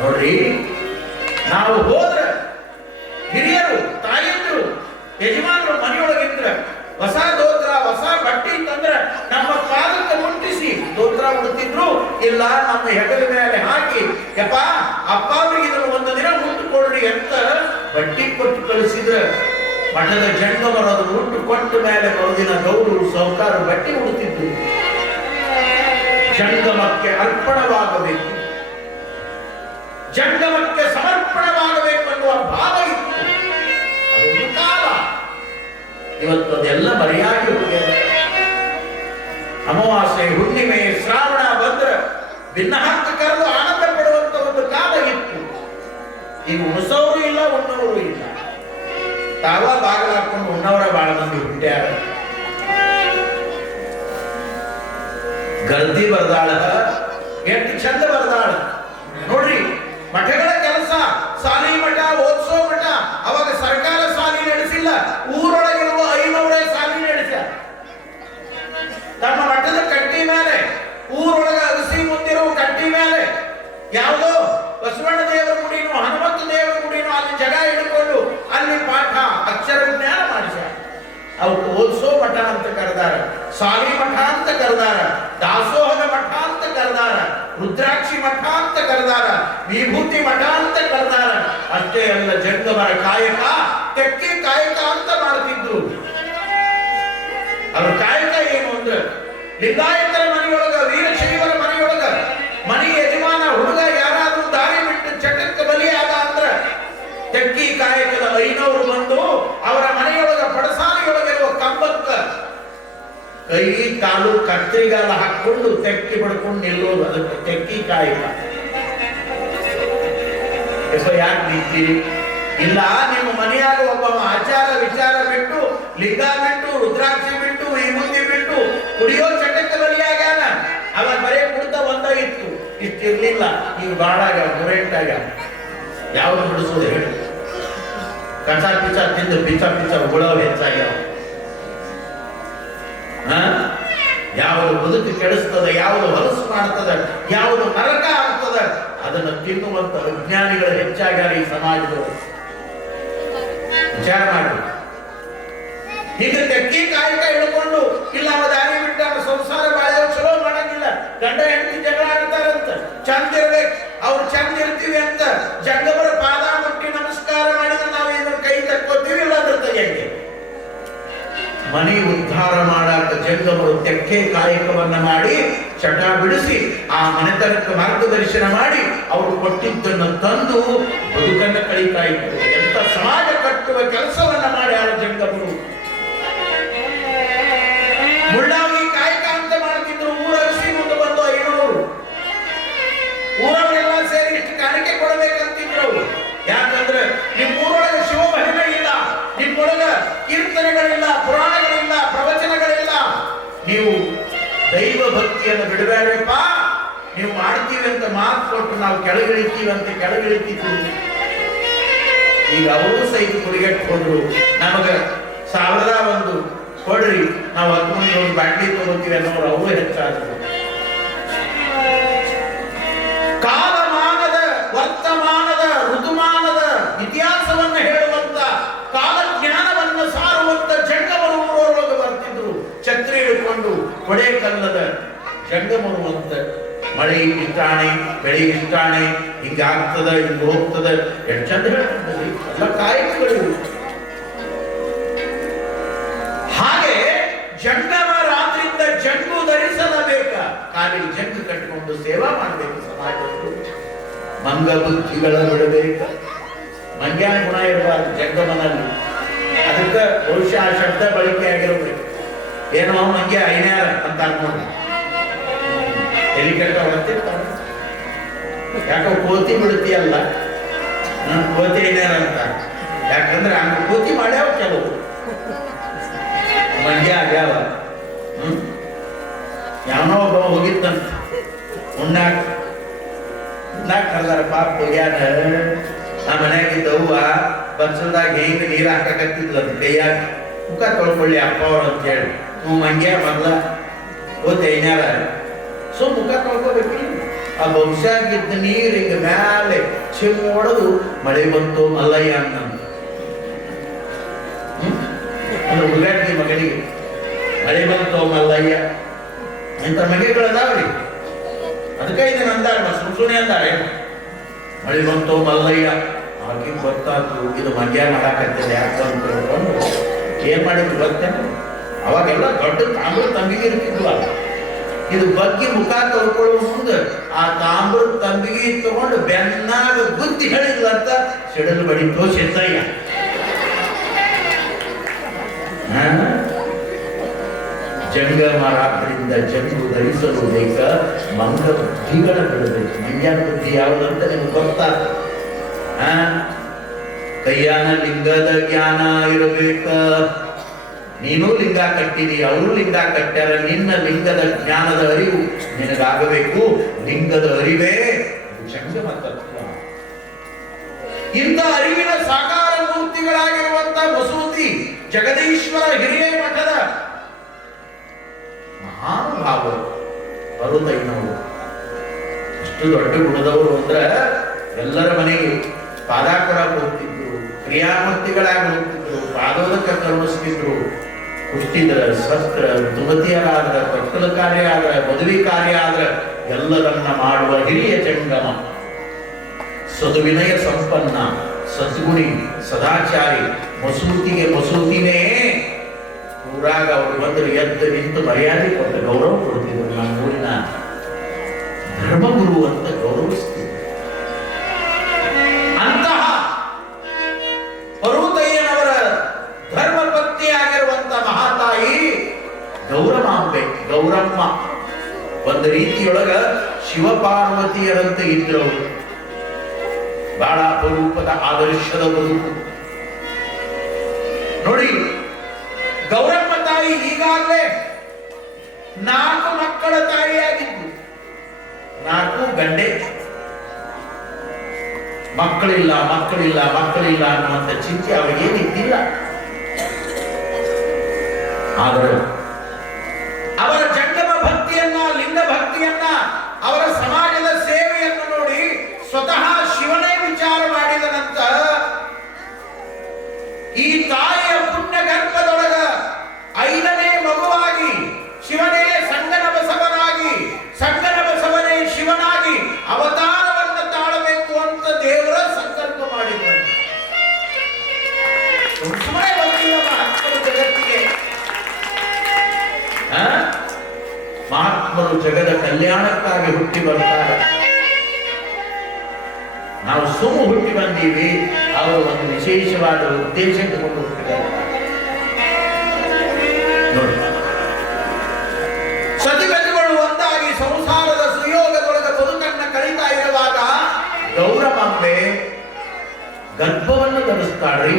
ನೋಡ್ರಿ, ನಾವು ಹೋದ್ರ ಹಿರಿಯರು ತಾಯಿಯಂದ್ರು ಯಜಮಾನರು ಮನೆಯೊಳಗಿದ್ರ ಹೊಸ ದೋತ್ರ ಹೊಸ ಬಟ್ಟೆ ತಂದ್ರ ನಮ್ಮ ಪಾದಕ್ಕೆ ಮುಟ್ಟಿಸಿ ದೋತ್ರ ಉಡ್ತಿದ್ರು. ಇಲ್ಲ ನಮ್ಮ ಹೆಗಲ ಮೇಲೆ ಹಾಕಿ ಯಪ್ಪ ಅಪ್ಪ ಅವರಿಗೆ ಇದನ್ನು 1 ದಿನ ಮುಟ್ಟುಕೊಡ್ರಿ ಅಂತ ಬಟ್ಟೆ ಕೊಟ್ಟು ಕಳಿಸಿದ್ರ ಮಠದ ಜಂಗಮರದು ಮುಟ್ಟು ಕೊಟ್ಟ ಮೇಲೆ ಮರುದಿನ ಗೌರವ ಸೌಕಾರ ಬಟ್ಟೆ ಉಡ್ತಿದ್ರು. ಜಂಗಮಕ್ಕೆ ಅರ್ಪಣವಾಗಬೇಕು, ಜಂಗಮಕ್ಕೆ ಸಮರ್ಪಣವಾಗಬೇಕು ಅನ್ನುವ ಭಾವ ಇತ್ತು. ಅದೊಂದು ಕಾಲ. ಇವತ್ತು ಅದೆಲ್ಲ ಮರೆಯಾಗಿ ಹೋಗಿದೆ. ಅಮಾವಾಸ್ಯೆ ಹುಣ್ಣಿಮೆ ಶ್ರಾವಣ ಬಂದ್ರೆ ಭಿನ್ನ ಹಕ್ಕ ಕರೆದು ಆನಂದ ಪಡುವಂತ ಒಂದು ಕಾಲ ಇತ್ತು. ಈಗ ಉಣಿಸೋರು ಇಲ್ಲ, ಉಣ್ಣೋರು ಇಲ್ಲ. ತಾವ ಬಾಗಿಲು ಹಾಕೊಂಡು ಉಣ್ಣವರ ಬಾಳ ಮಂದಿ ಹುಟ್ಟ್ಯಾರ. ಗರ್ದಿ ಬರ್ದಾಳ, ಎಷ್ಟು ಚಂದ ಬರ್ದಾಳ ನೋಡ್ರಿ. ಮಠಗಳ ಕೆಲಸ, ಸಾಲಿ ಮಠ, ಓದ್ಸೋ ಮಠ. ಅವಾಗ ಸರ್ಕಾರ ಸಾಲಿ ನಡೆಸಿಲ್ಲ, ಊರೊಳಗಿರುವ ಐನವರೇ ಸಾಲಿ ನಡೆಸ. ತಮ್ಮ ಮಠದ ಕಟ್ಟಿ ಮೇಲೆ, ಊರೊಳಗ ಅಗಸಿ ಮುಂದಿರುವ ಕಟ್ಟಿ ಮೇಲೆ ಯಾವುದೋ ಬಸವಣ್ಣ ದೇವರ ಗುಡಿನೋ ಹನುಮಂತ ದೇವರ ಗುಡಿನೋ ಅಲ್ಲಿ ಜಗ ಹಿಡ್ಕೊಂಡು ಅಲ್ಲಿ ಪಾಠ ಅಕ್ಷರ ಜ್ಞಾನ ಮಾಡಿಸ. ಅವಕ್ಕೆ ಓದಿಸೋ ಮಠ ಅಂತ ಕರೆದಾರ, ಸಾಲಿ ಮಠ ಅಂತ ಕರೆದಾರ, ದಾಸೋಹದ ಮಠ ಅಂತ ಕರೆದಾರ, ರುದ್ರಾಕ್ಷಿ ಮಠ ಅಂತ ಕರೆದಾರ, ವಿಭೂತಿ ಮಠ ಅಂತ ಕರೆದಾರ. ಅಷ್ಟೇ ಅಲ್ಲ, ಜಂಗಮರ ಕಾಯಕ ತೆಕ್ಕಿ ಕಾಯಕ ಅಂತ ಮಾಡ್ತಿದ್ರು. ಅವ್ರ ಕಾಯಕ ಏನು ಅಂದ್ರೆ, ಲಿಂಗಾಯತರ ಮನೆಯೊಳಗ, ವೀರಶೈವರ ಮನೆಯೊಳಗ ಮನೆ ಯಜಮಾನ ಹುಡುಗ ಯಾರಾದ್ರೂ ದಾರಿ ಬಿಟ್ಟು ಚಟಕ್ಕೆ ಬಲಿಯಾದ ಅಂದ್ರ ತೆಕ್ಕಿ ಕಾಯಕದ ಐನವರು ಬಂದು ಅವರ ಮನೆಯೊಳಗ ಪಡಸಾಲಿಯೊಳಗಿರುವ ಕಂಬಕ್ಕ ಕೈ ಕಾಲು ಕತ್ತರಿಗಾಲ ಹಾಕೊಂಡು ತೆಕ್ಕಿ ಬಡ್ಕೊಂಡು ನಿಲ್ಲೋದು. ಅದಕ್ಕೆ ತೆಕ್ಕಿ ಕಾಯಕ. ಯಾಕೆ ನಿಂತೀರಿ? ಇಲ್ಲ, ನಿಮ್ಮ ಮನೆಯಾಗ ಒಬ್ಬ ಆಚಾರ ವಿಚಾರ ಬಿಟ್ಟು, ಲಿಂಗ ಬಿಟ್ಟು, ರುದ್ರಾಕ್ಷಿ ಬಿಟ್ಟು, ವಿಭೂತಿ ಬಿಟ್ಟು ಕುಡಿಯೋ ಚಟಕ್ಕೆ ಬಲಿಯಾಗ್ಯಾನ. ಅವ ಬರೇ ಕುಡ್ತ 1 ಇಲ್ಲ. ಈಗ ಬಾಳಾಗ ಮುರೆಂಟಾಗ ಯಾವ್ದು ಬಿಡಿಸೋದು ಹೇಳಿ? ಕಸ ಪಿಚ ತಿಂದು ಪಿಚ ಉಳವ್ ಹೆಚ್ಚಾಗ್ಯಾವ. ಯಾವುದು ಬದುಕು ಕೆಡಿಸ್ತದೆ, ಯಾವುದು ಹೊಲಸು ಮಾಡ್ತದೆ, ಯಾವುದು ನರಕ ಆಗ್ತದೆ, ಅದನ್ನು ತಿನ್ನುವಂತ ವಿಜ್ಞಾನಿಗಳು ಹೆಚ್ಚಾಗ್ಯಾರ ಈ ಸಮಾಜದವರು. ವಿಚಾರ ಮಾಡಿ. ಈಗ ತೆಕ್ಕಿ ಕಾಯಕ ಹಿಡ್ಕೊಂಡು ಇಲ್ಲ ಅವ ದಾರಿ ಬಿಟ್ಟ ಸಂಸಾರ ಬಾಳ್ಯವ ಚಲೋ ಮಾಡಂಗಿಲ್ಲ, ಗಂಡ ಹೆಂಡತಿ ಜಗಳ ಆಡ್ತಾರಂತ, ಚಂದ ಇರ್ಬೇಕು, ಅವ್ರು ಚಂದ ಇರ್ತೀವಿ ಅಂತ ಜಂಗಮರ ಪಾದ ಮುಟ್ಟಿ ನಮಸ್ಕಾರ ಮಾಡಿದ್ರೆ ನಾವು ಇದ್ರ ಕೈ ತಕ್ಕೋತೀವಿ, ಇಲ್ಲ ಅದ್ರ ತೆಗೆಯಂಗೆ. ಮನೆ ಉದ್ಧಾರ ಮಾಡಾಕ ಜಂಗಮರು ತೆಕ್ಕೆ ಕಾಯಕವನ್ನ ಮಾಡಿ ಚಟ ಬಿಡಿಸಿ ಆ ಮನೆತನಕ್ಕೆ ಮಾರ್ಗದರ್ಶನ ಮಾಡಿ ಅವರು ಕೊಟ್ಟಿದ್ದನ್ನು ತಂದು ಬದುಕನ್ನು ಕಳೀತಾ ಇತ್ತು. ಎಂತ ಸಮಾಜ ಕಟ್ಟುವ ಕೆಲಸವನ್ನ ಮಾಡಿ ಆ ಜಂಗಮರು. ಮುಳ್ಳಾಗಿ ಕಾಯಕ ಅಂತ ಮಾಡ್ತಿದ್ರು. ಊರಸಿ ಮುಂದೆ ಬಂದು 500 ಊರವರೆಲ್ಲ ಸೇರಿ ಇಷ್ಟು ಕಾಣಿಕೆ ಕೊಡಬೇಕಂತಿದ್ರು ಅವರು. ಯಾಕಂದ್ರೆ ನಿಮ್ಮೂರೊಳಗೆ ಶಿವ ಮಹಿಮೆ ಇಲ್ಲ, ನಿಮ್ಮೊಳಗ ಕೀರ್ತನೆಗಳಿಲ್ಲ, ಪುರಾಣಗಳಿಲ್ಲ, ಪ್ರವಚನಗಳಿಲ್ಲ, ನೀವು ದೈವ ಭಕ್ತಿಯನ್ನು ಬಿಡಬೇಡಪ್ಪ, ನೀವು ಮಾಡ್ತೀವಿ ಅಂತ ಮಾತು ಕೊಟ್ಟು ನಾವು ಕೆಳಗಿಳಿತೀವಿ ಅಂತ ಕೆಳಗಿಳಿತಿದ್ವಿ. ಈಗ ಅವರು ಸಹಿತ ಕುಡಿಗೆಟ್ಟು ಹೋದ್ರು. ನಮಗ 1001 ಕೊಡ್ರಿ, ನಾವು 13 ಬಾಟ್ಲಿ ತಗೋತೀವಿ ಅನ್ನೋರು ಅವರು ಹೆಚ್ಚಾದ್ರು. ಕಾಲಮಾನದ, ವರ್ತಮಾನದ, ಋತುಮಾನದ ಇತಿಹಾಸವನ್ನು ಹೇಳುವಂತ, ಕಾಲಜ್ಞಾನವನ್ನು ಸಾರುವಂತ ಜಂಗಮರು ಊರೊಳಗೆ ಬರ್ತಿದ್ರು. ಛತ್ರಿ ಹಿಡ್ಕೊಂಡು ಕೊಡೆ ಕಲ್ಲದ ಜಂಗಮರು ಅಂತ. ಮಳೆ ಇಷ್ಟಾಣೆ, ಬೆಳೆ ಇಷ್ಟಾಣೆ, ಹಿಂಗಾಗ್ತದ, ಹಿಂಗ ಹೋಗ್ತದ, ಎಷ್ಟು ಚಂದ ಹೇಳ್ತಿದ್ರಿ. ಎಲ್ಲ ಕಾಯಕಗಳು. ಹಾಗೆ ಜಂಗಮ ರಾತ್ರಿಯಿಂದ ಜಂಗು ಧರಿಸಲೇಬೇಕ, ಕಾಲಿಗೆ ಜಂಗು ಕಟ್ಟಿಕೊಂಡು ಸೇವಾ ಮಾಡಬೇಕು. ಸಮಾಜದಲ್ಲಿ ಮಂಗ ಬುದ್ಧಿಗಳ ಬಿಡಬೇಕು, ಮಂಗ್ಯಾನ ಗುಣ ಇರಬಾರ್ದು ಜಂಗಮನಲ್ಲಿ. ಅದಕ್ಕೆ ಬಹುಶಃ ಆ ಶಬ್ದ ಬಳಕೆ ಆಗಿರಬೇಕು. ಏನೋ ಮಂಗ್ಯ ಐನ್ಯಾರ ಅಂತ ನೋಡಿ ಹೆಲಿಕಾಪ್ಟರ್ ಹೊರತಿರ್ತಾರೆ. ಯಾಕೋ ಕೋತಿ ಬಿಡುತ್ತೀಯಲ್ಲ, ಕೋತಿ ಐನ್ಯಾರ ಅಂತ. ಯಾಕಂದ್ರೆ ಹಂಗ ಕೋತಿ ಮಾಡ್ಯಾವ ಕೆಲವು ಮಂಡ್ಯ ಆಗ್ಯಾವ. ಯಾವನೋ ಒಬ್ಬ ಹೋಗಿತ್ತಂತ ಉಣ್ಣಾಕ ಕರ್ದಾರ. ಪಾಪ ಹೋಗ್ಯಾನ. ಆ ಮನ್ಯಾಗಿದ್ದ ಅವ್ವ ಬಚ್ಚಲ್ದಾಗ ಹೆಂಗ ನೀರು ಹಾಕಕತ್ತಿದ್ಲಂತ ಕೈಯಾಗ. ಮುಖ ತೊಳ್ಕೊಳ್ಳಿ ಅಪ್ಪ ಅವ್ರು ಅಂತ ಹೇಳಿ. ಮಂಗ್ಯ ಮೊದ್ಲ ಹೋತೆ ಐನ್ಯಾರ ಮುಖ ತೊಳ್ಕೋಬೇಕಿ. ಆ ಬಹುಶಾಗಿದ್ದ ನೀರಿಗೆ ಮ್ಯಾಲೆ ಚಿಮ್ ಹೊಡೆದು ಮಳೆ ಬಂತು ಮಲ್ಲಯ್ಯ ಅಂತ ಹುಡುಗಾಟಿ ಮಗನಿಗೆ ಮಳೆ ಬಂತು ಮಲ್ಲಯ್ಯ ಇಂಥ ಮಗೆಗಳದಾವ್ರಿ. ಅದಕ್ಕೆ ಇದನ್ನ ಅಂದಾರ, ಸುಳ್ಸುಣೆ ಅಂದಾರೆ. ಮಳೆ ಬಂತು ಮಲ್ಲಯ್ಯ. ಆಗಿ ಗೊತ್ತಾಯ್ತು ಇದು ಮಂಡ್ಯ ಮಾಡಾಕತ್ತಿದೆ ಯಾಕೆ ಅಂತ ಹೇಳ್ಕೊಂಡು ಏನ್ ಮಾಡಿದ್ರು ಗೊತ್ತೇನೆ? ಅವಾಗೆಲ್ಲ ದೊಡ್ಡ ತಾಮ್ರ ತಂಬಿಗೆ ಇರ್ತಿದ್ವ. ಇದು ಬಗ್ಗೆ ಮುಖ ತೊಳ್ಕೊಳ್ಳುವ ಮುಂದೆ ಆ ತಾಮ್ರ ತಂಬಿಗೆ ತಗೊಂಡು ಬೆನ್ನಾಗ ಬುದ್ಧಿ ಹೇಳಿದ್ಲಂತ ಸಿಡಲು ಬಡಿತೋ ಸಿದ್ದಯ್ಯ. ಜಂಗಮ ರಾತ್ರಿಯಿಂದ ಜಂಗು ಧರಿಸಲು ಬೇಕ, ಮಂಗ ಬುದ್ಧಿಗಳ ಬಿಡಬೇಕು. ಮಂಗ್ಯಾನ ಬುದ್ಧಿ ಯಾವುದಂತ ನಿಮ್ಗೆ ಗೊತ್ತಾ? ಕೈಯಾನ ಲಿಂಗದ ಜ್ಞಾನ ಇರಬೇಕ. ನೀನು ಲಿಂಗ ಕಟ್ಟಿದಿ, ಅವರು ಲಿಂಗ ಕಟ್ಟ್ಯಾರ. ನಿನ್ನ ಲಿಂಗದ ಜ್ಞಾನದ ಅರಿವು ನಿನಗಾಗಬೇಕು. ಲಿಂಗದ ಅರಿವೇ ಜಂಗಮ ತತ್ವ. ಇಂಥ ಅರಿವಿನ ಸಾಕಾರ ಮೂರ್ತಿಗಳಾಗಿರುವಂತ ಮಸೂತಿ ಜಗದೀಶ್ವರ ಹಿರಿಯ ಮಠದ ಮಹಾನುಭಾವರು ಬರುತ್ತೈನವರು. ಎಷ್ಟು ದೊಡ್ಡ ಗುಣದವರು ಅಂದ್ರೆ ಎಲ್ಲರ ಮನೆಗೆ ಪಾದಾಕರ ಹೋಗ್ತಿದ್ರು, ಕ್ರಿಯಾಮೂರ್ತಿಗಳಾಗಿ ಹೋಗ್ತಿದ್ರು, ಪಾದೋದಕ ಕರುಣಿಸ್ತಿದ್ರು. ಹುಟ್ಟಿದ್ರ, ಸತ್ರ, ದುಮತಿಯರಾದ್ರ, ಕಟ್ಟಲ ಕಾರ್ಯ ಆದ್ರ, ಮದುವೆ ಕಾರ್ಯ ಆದ್ರ ಎಲ್ಲರನ್ನ ಮಾಡುವ ಹಿರಿಯ ಜಂಗಮ. ಸದುವಿನಯ ಸಂಪನ್ನ, ಸದ್ಗುಣಿ, ಸದಾಚಾರಿ. ಮಸೂತಿಗೆ ಮಸೂತಿನೇ. ಊರಾಗ ಅವರು ಬಂದ್ರೆ ಎದ್ದು ನಿಂತು ಮರ್ಯಾದೆ ಕೊಟ್ಟು ಗೌರವ ಕೊಡ್ತಿದ್ರು. ನಮ್ಮ ಊರಿನ ಧರ್ಮಗುರು ಅಂತ ಗೌರವಿಸ್ತಿದ್ರು. ಅಂತಹ ಪರ್ವತಯ್ಯನವರ ಧರ್ಮಪತ್ನಿ ಆಗಿರುವಂತ ಮಹಾತಾಯಿ ಗೌರಮಾಂಬೆ, ಗೌರಮ್ಮ. ಒಂದು ರೀತಿಯೊಳಗ ಶಿವಪಾರ್ವತಿಯರಂತೆ ಇದ್ರು. ಬಹಳ ಅಪರೂಪದ ಆದರ್ಶದ ಬದುಕು ನೋಡಿ. ಗೌರಮ್ಮ ತಾಯಿ ಈಗಾಗಲೇ 4 ಮಕ್ಕಳ ತಾಯಿಯಾಗಿದ್ದು. 4 ಗಂಡೆ ಮಕ್ಕಳಿಲ್ಲ ಮಕ್ಕಳಿಲ್ಲ ಮಕ್ಕಳಿಲ್ಲ ಅನ್ನುವಂಥ ಚಿಂತೆ ಅವರಿಗೇನಿದ್ದಿಲ್ಲ. ಆದರೆ ಅವರ ಜಂಗಮ ಭಕ್ತಿಯನ್ನ, ಲಿಂಗ ಭಕ್ತಿಯನ್ನ, ಅವರ ಸಮಾಜದ ಸೇವೆಯನ್ನು ನೋಡಿ ಸ್ವತಃ ಶಿವನೇ ವಿಚಾರ ಮಾಡಿದ ನಂತರ ಈ ತಾಯಿಯ ಪುಣ್ಯ ಗರ್ಭದೊಳಗ 5ನೇ ಮಗುವಾಗಿ ಶಿವನೇ ಸಂಗನ ಬಸವನಾಗಿ, ಸಂಗನ ಬಸವನೇ ಶಿವನಾಗಿ ಅವತಾರವನ್ನು ತಾಳಬೇಕು ಅಂತ ದೇವರ ಸಂಕಲ್ಪ ಮಾಡಿದ್ರು. ಸುಮ್ಮನೆ ಬಂದಿಲ್ಲ ಮಹಾತ್ಮರು ಜಗತ್ತಿಗೆ. ಮಹಾತ್ಮರು ಜಗದ ಕಲ್ಯಾಣಕ್ಕಾಗಿ ಹುಟ್ಟಿ ಬರ್ತಾರೆ. ನಾವು ಸುಮ್ಮ ಹುಟ್ಟಿ ಬಂದೀವಿ, ಅವರು ಒಂದು ವಿಶೇಷವಾದ ಉದ್ದೇಶ ಇಟ್ಟುಕೊಂಡು ಹುಟ್ಟಿದ್ದಾರೆ ನೋಡಿ. ಸತಿಪತಿಗಳು ಒಂದಾಗಿ ಸಂಸಾರದ ಸುಯೋಗದೊಳಗೆ ಬದುಕನ್ನ ಕಳೀತಾ ಇರುವಾಗ ಗೌರಮಾಂಬೆ ಗರ್ಭವನ್ನು ಧರಿಸ್ತಾಳ್ರಿ.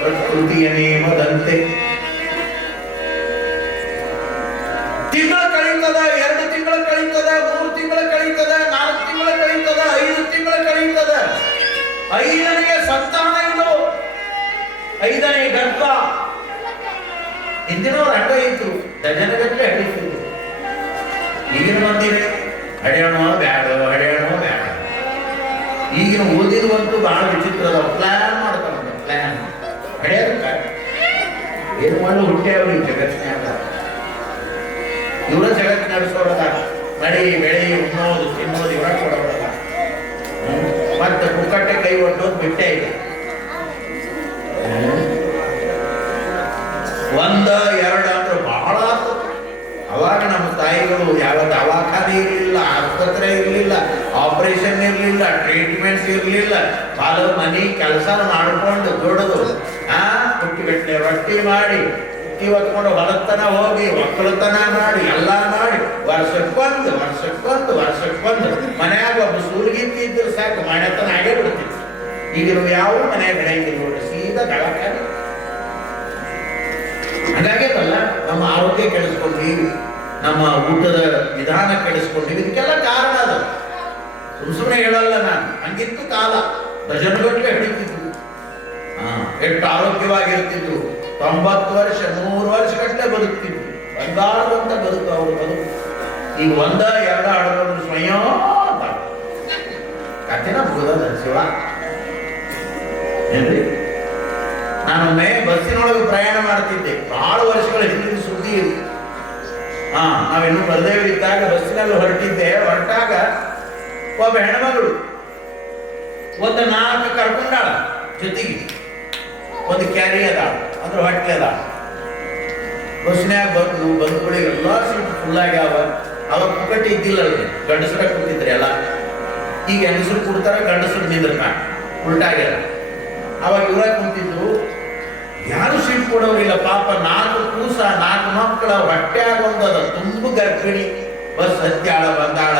ಪ್ರಕೃತಿಯ ನೇಮದಂತೆ ತಿಂಗಳು ಕಳೀತದ, 2 ತಿಂಗಳು ಕಳೀತದ, 3 ತಿಂಗಳು ಕಳೀತದ, 4 ತಿಂಗಳು ಕಳೀತದ, 5 ತಿಂಗಳು ಕಳೀತದ. 5ನೇ ಸಂತಾನ ಇದು, 5ನೇ ಗರ್ಭ. ಹಿಂದಿನವ್ರು ಹಂಗ ಇದ್ರು, ಡಜನ್ಗಟ್ಟಲೆ ಹಡಿತಿದ್ರು. ಈಗಿನ ಮಂದಿರೇ ಹಡಿಯೋಣ ಬ್ಯಾಡ, ಹಡಿಯೋಣ ಬ್ಯಾಡ. ಈಗಿನ ಓದಿರುವಂತೂ ಬಹಳ ವಿಚಿತ್ರದ ಪ್ಲಾನ್ ಮಾಡ್ತಾರಂತ. ಪ್ಲಾನ್ ಹಡಿಯೋದಕ್ಕ ಏನು ಮಾಡಿ ಹುಟ್ಟೆ ಅವ್ರಿಗೆ ಜಗತ್ತಿನಾಗ ಇವರ ಜಗತ್ತು ನಡೆಸೋರದ. ನಡಿ ಬೆಳಿ ಉಣ್ಣೋದು ತಿನ್ನೋದು ಇವರ ಕೊಡೋದಲ್ಲ. ಮತ್ತೆ ಪುಕ್ಕಟ್ಟೆ ಕೈ ಒಡ್ಡೋದು ಬಿಟ್ಟೇ ಇದೆ. 1, 2 ಅಂದ್ರೆ ಬಹಳ. ಅವಾಗ ನಮ್ಮ ತಾಯಿಗಳು ಯಾವ ದವಾಖಾನೆ ಇರಲಿಲ್ಲ, ಆಸ್ಪತ್ರೆ ಇರಲಿಲ್ಲ, ಆಪರೇಷನ್ ಇರಲಿಲ್ಲ, ಟ್ರೀಟ್ಮೆಂಟ್ಸ್ ಇರಲಿಲ್ಲ. ಬಾಲ ಮನೆ ಕೆಲಸ ಮಾಡಿಕೊಂಡು ದುಡಿದು ಹುಟ್ಟಿಗಟ್ಟಲೆ ರೊಟ್ಟಿ ಮಾಡಿ ಹೊತ್ಕೊಂಡು ಹೊಲತನ ಹೋಗಿ ಒಕ್ಕಲತನ ಮಾಡಿ ಎಲ್ಲ ಮಾಡಿ ವರ್ಷಕ್ಕೊಂದು ಮನ್ಯಾಗ ಒಬ್ಬ ಸೂರ್ಗಿತ್ತಿ ಇದ್ರೆ ಸಾಕು, ಮನೆತನ ಆಗೇ ಬಿಡ್ತಿತ್ತು. ಈಗಿನ ಯಾವ ಮನ್ಯಾಗ ಬೆಳೆಯಂಗಿಲ್ಲ ನೋಡಿ, ಸೀದಾ ದವಾಖಾನೆ. ಹಾಗಾಗ್ಯದಲ್ಲ, ನಮ್ಮ ಆರೋಗ್ಯ ಕೆಡಿಸ್ಕೊಂಡೀವಿ, ನಮ್ಮ ಊಟದ ವಿಧಾನ ಕೆಡಿಸ್ಕೊಂಡೀವಿ. ಇದಕ್ಕೆಲ್ಲ ಕಾರಣ ಅದ. ಸುಮ್ಮನೆ ಹೇಳಲ್ಲ ನಾನು. ಹಂಗಿತ್ತು ಕಾಲ, ಡಜನ್ಗಟ್ಟಲೆ ಹಿಡಿತಿದ್ರು. ಎಷ್ಟು ಆರೋಗ್ಯವಾಗಿರ್ತಿದ್ರು. 90 ವರ್ಷ 100 ವರ್ಷಗಟ್ಟಲೆ ಬದುಕ್ತಿದ್ರು. ಬಂಗಾರದಂತ ಬದುಕು ಅವರು ಬದುಕು. ಈಗ 1, 2 ಆಡೋದು ಸ್ವಯಂ ಕಥೆನ ಮುಗಿದ ಶಿವ ಏನ್ರಿ. ನಾನೊಮ್ಮೆ ಬಸ್ಸಿನೊಳಗೆ ಪ್ರಯಾಣ ಮಾಡ್ತಿದ್ದೆ, ಬಹಳ ವರ್ಷಗಳ ಹಿಂದಿನ ಸುದ್ದಿ ಇದು. ನಾವಿನ್ನು ಬಲದೇವರಿದ್ದಾಗ ಬಸ್ಸಿನಲ್ಲಿ ಹೊರಟಾಗ ಒಬ್ಬ ಹೆಣ್ಮಗಳು ಒಂದು 4 ಕರ್ಕೊಂಡಾಳ, ಜೊತೆಗೆ ಒಂದು ಕ್ಯಾರಿ ಅದಾಳ, ಅಂದ್ರೆ ಹೊಟ್ಟೆ ಅದಾಳ. ಬಸ್ನ್ಯಾಗ ಬಂದ್ಗಳಿಗೆ ಎಲ್ಲ ಸೀಟ್ ಫುಲ್ ಆಗ್ಯಾವ. ಅವಾಗ ಪುಕ್ಕಟ್ಟಿ ಇದ್ದಿಲ್ಲ, ಗಂಡಸರ ಕೂತಿದ್ರೆ ಎಲ್ಲ. ಈಗ ಹೆಂಗಸರು ಕೊಡ್ತಾರ, ಗಂಡಸರು ನಿಂದಿರ್ತಾರ, ಉಲ್ಟಾಗ್ಯಾರ. ಅವಾಗ ಇವರ ಕುಂತಿದ್ರು, ಯಾರು ಸೀಟ್ ಕೊಡೋರಿಲ್ಲ ಪಾಪ. 4 ಕೂಸ, 4 ಮಕ್ಕಳ ಹೊಟ್ಟೆ ಆಗೊಂದದ, ತುಂಬ ಗರ್ಭಿಣಿ. ಬಸ್ ಹತ್ಯಾಳ ಬಂದಾಳ.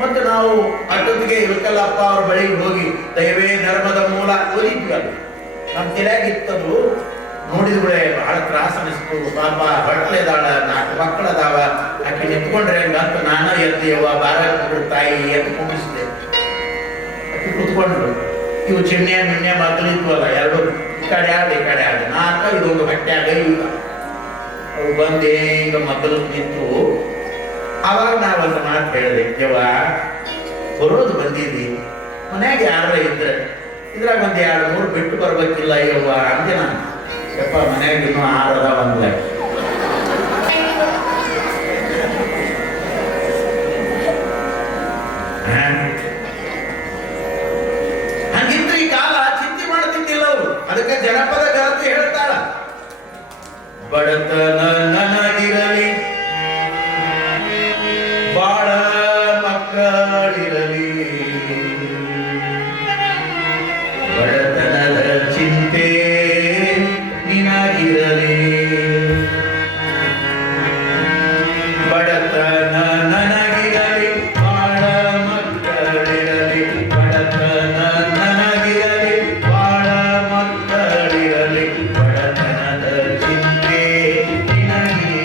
ಮತ್ತೆ ನಾವು ಅಷ್ಟೊತ್ತಿಗೆ ಇಳಕಲ್ಲಪ್ಪ ಅವ್ರ ಬಳಿಗೆ ಹೋಗಿ ದೈವೇ ಧರ್ಮದ ಮೂಲ ಓದಿದ್ವಿ. ಅದು ನಮ್ಮ ತಲೆಯಾಗಿತ್ತದು. ನೋಡಿದ್ಬಿಳೆ ಬಹಳ ತ್ರಾಸ ಅನಿಸ್ತು. ಪಾಪ ಹೊಟ್ಟೆದಾಳ, 4 ಮಕ್ಕಳದಾವ, ಆಕೆ ನಿಂತ್ಕೊಂಡ್ರೆ ಹಂಗಂತ ನಾನ ಎದ್ದೇವ ಬಾರ ತಾಯಿ ಎದ್ದು ಕುಂಬಿಸಿದೆ. ಆಕೆ ಕೂತ್ಕೊಂಡ್ರು. ಇವು ಚಿಣ್ಣೆ ಮಿಣ್ಣೆ ಮಕ್ಕಳಿದ್ವಲ್ಲ, 2 ಈ ಕಡೆ ಆದ 4 ಇದೊಂದು ಹೊಟ್ಟೆಯಾಗ ಈಗ ಅವು ಬಂದೇ ಈಗ ಮಕ್ಕಳು ನಿಂತು. ಅವಾಗ ನಾವೊಂದು ಮಾತು ಹೇಳಿದೆ, ಯವ್ವ ಬರೋದು ಬಂದಿದ್ದಿ, ಮನ್ಯಾಗ ಯಾರ ಇದ್ರೆ ಇದ್ರಾಗ ಒಂದು 2-3 ಬಿಟ್ಟು ಬರ್ಬೇಕಿಲ್ಲ ಯವ್ವ ಅಂದೆ ನಾನು. ಯಪ್ಪ ಮನ್ಯಾಗ ಇನ್ನೂ 6 ಅದ ಬಂದ್ಲ. ಹಂಗಿದ್ರೆ ಈ ಕಾಲ ಚಿಂತೆ ಮಾಡ್ತಿದ್ದಿಲ್ಲ ಅವರು. ಅದಕ್ಕೆ ಜನಪದ ಗರತಿ ಹೇಳ್ತಾಳ, ಬಡತನ ನನಗಿರಲಿ, ಬಾಳ ಮಕ್ಕಳಿರಲಿ, ಬಡತನದ ಚಿಂತೆ ನಿನಗಿರಲಿ, ಬಡತನ ನನಗಿರಲಿ, ಬಾಳ ಮಕ್ಕಳಿರಲಿ, ಬಡತನ ನನಗಿರಲಿ, ಬಾಳ ಮಕ್ಕಳಿರಲಿ, ಬಡತನದ ಚಿಂತೆ ನಿನಗಿರಲಿ.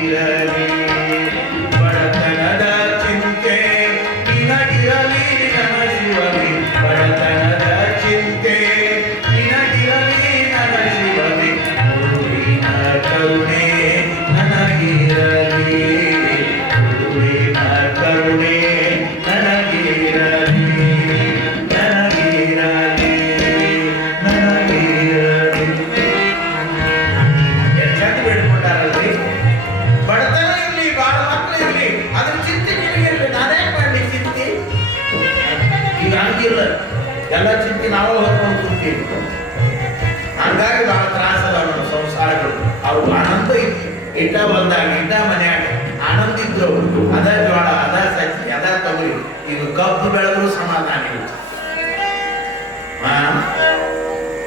ನಾವು ಹೊತ್ಕೊಂಡು ಕೂತೀವಿ. ಹಂಗಾಗಿ ಬಹಳ ತ್ರಾಸದ ನಮ್ಮ ಸಂಸಾರಗಳು. ಅವು ಆನಂದ ಇತ್ತು, ಇಟ್ಟ ಬಂದಾಗ ಇಟ್ಟ ಮನ್ಯಾಗ ಆನಂದ ಇದ್ರು. ಅದ ಜ್ವಾಳ, ಅದ ಸಜ್ಜಿ, ಅದ ತೊಗರಿ, ಇದು ಕಬ್ಬು ಬೆಳೆದ್ರು ಸಮಾಧಾನ ಇಲ್ಲ.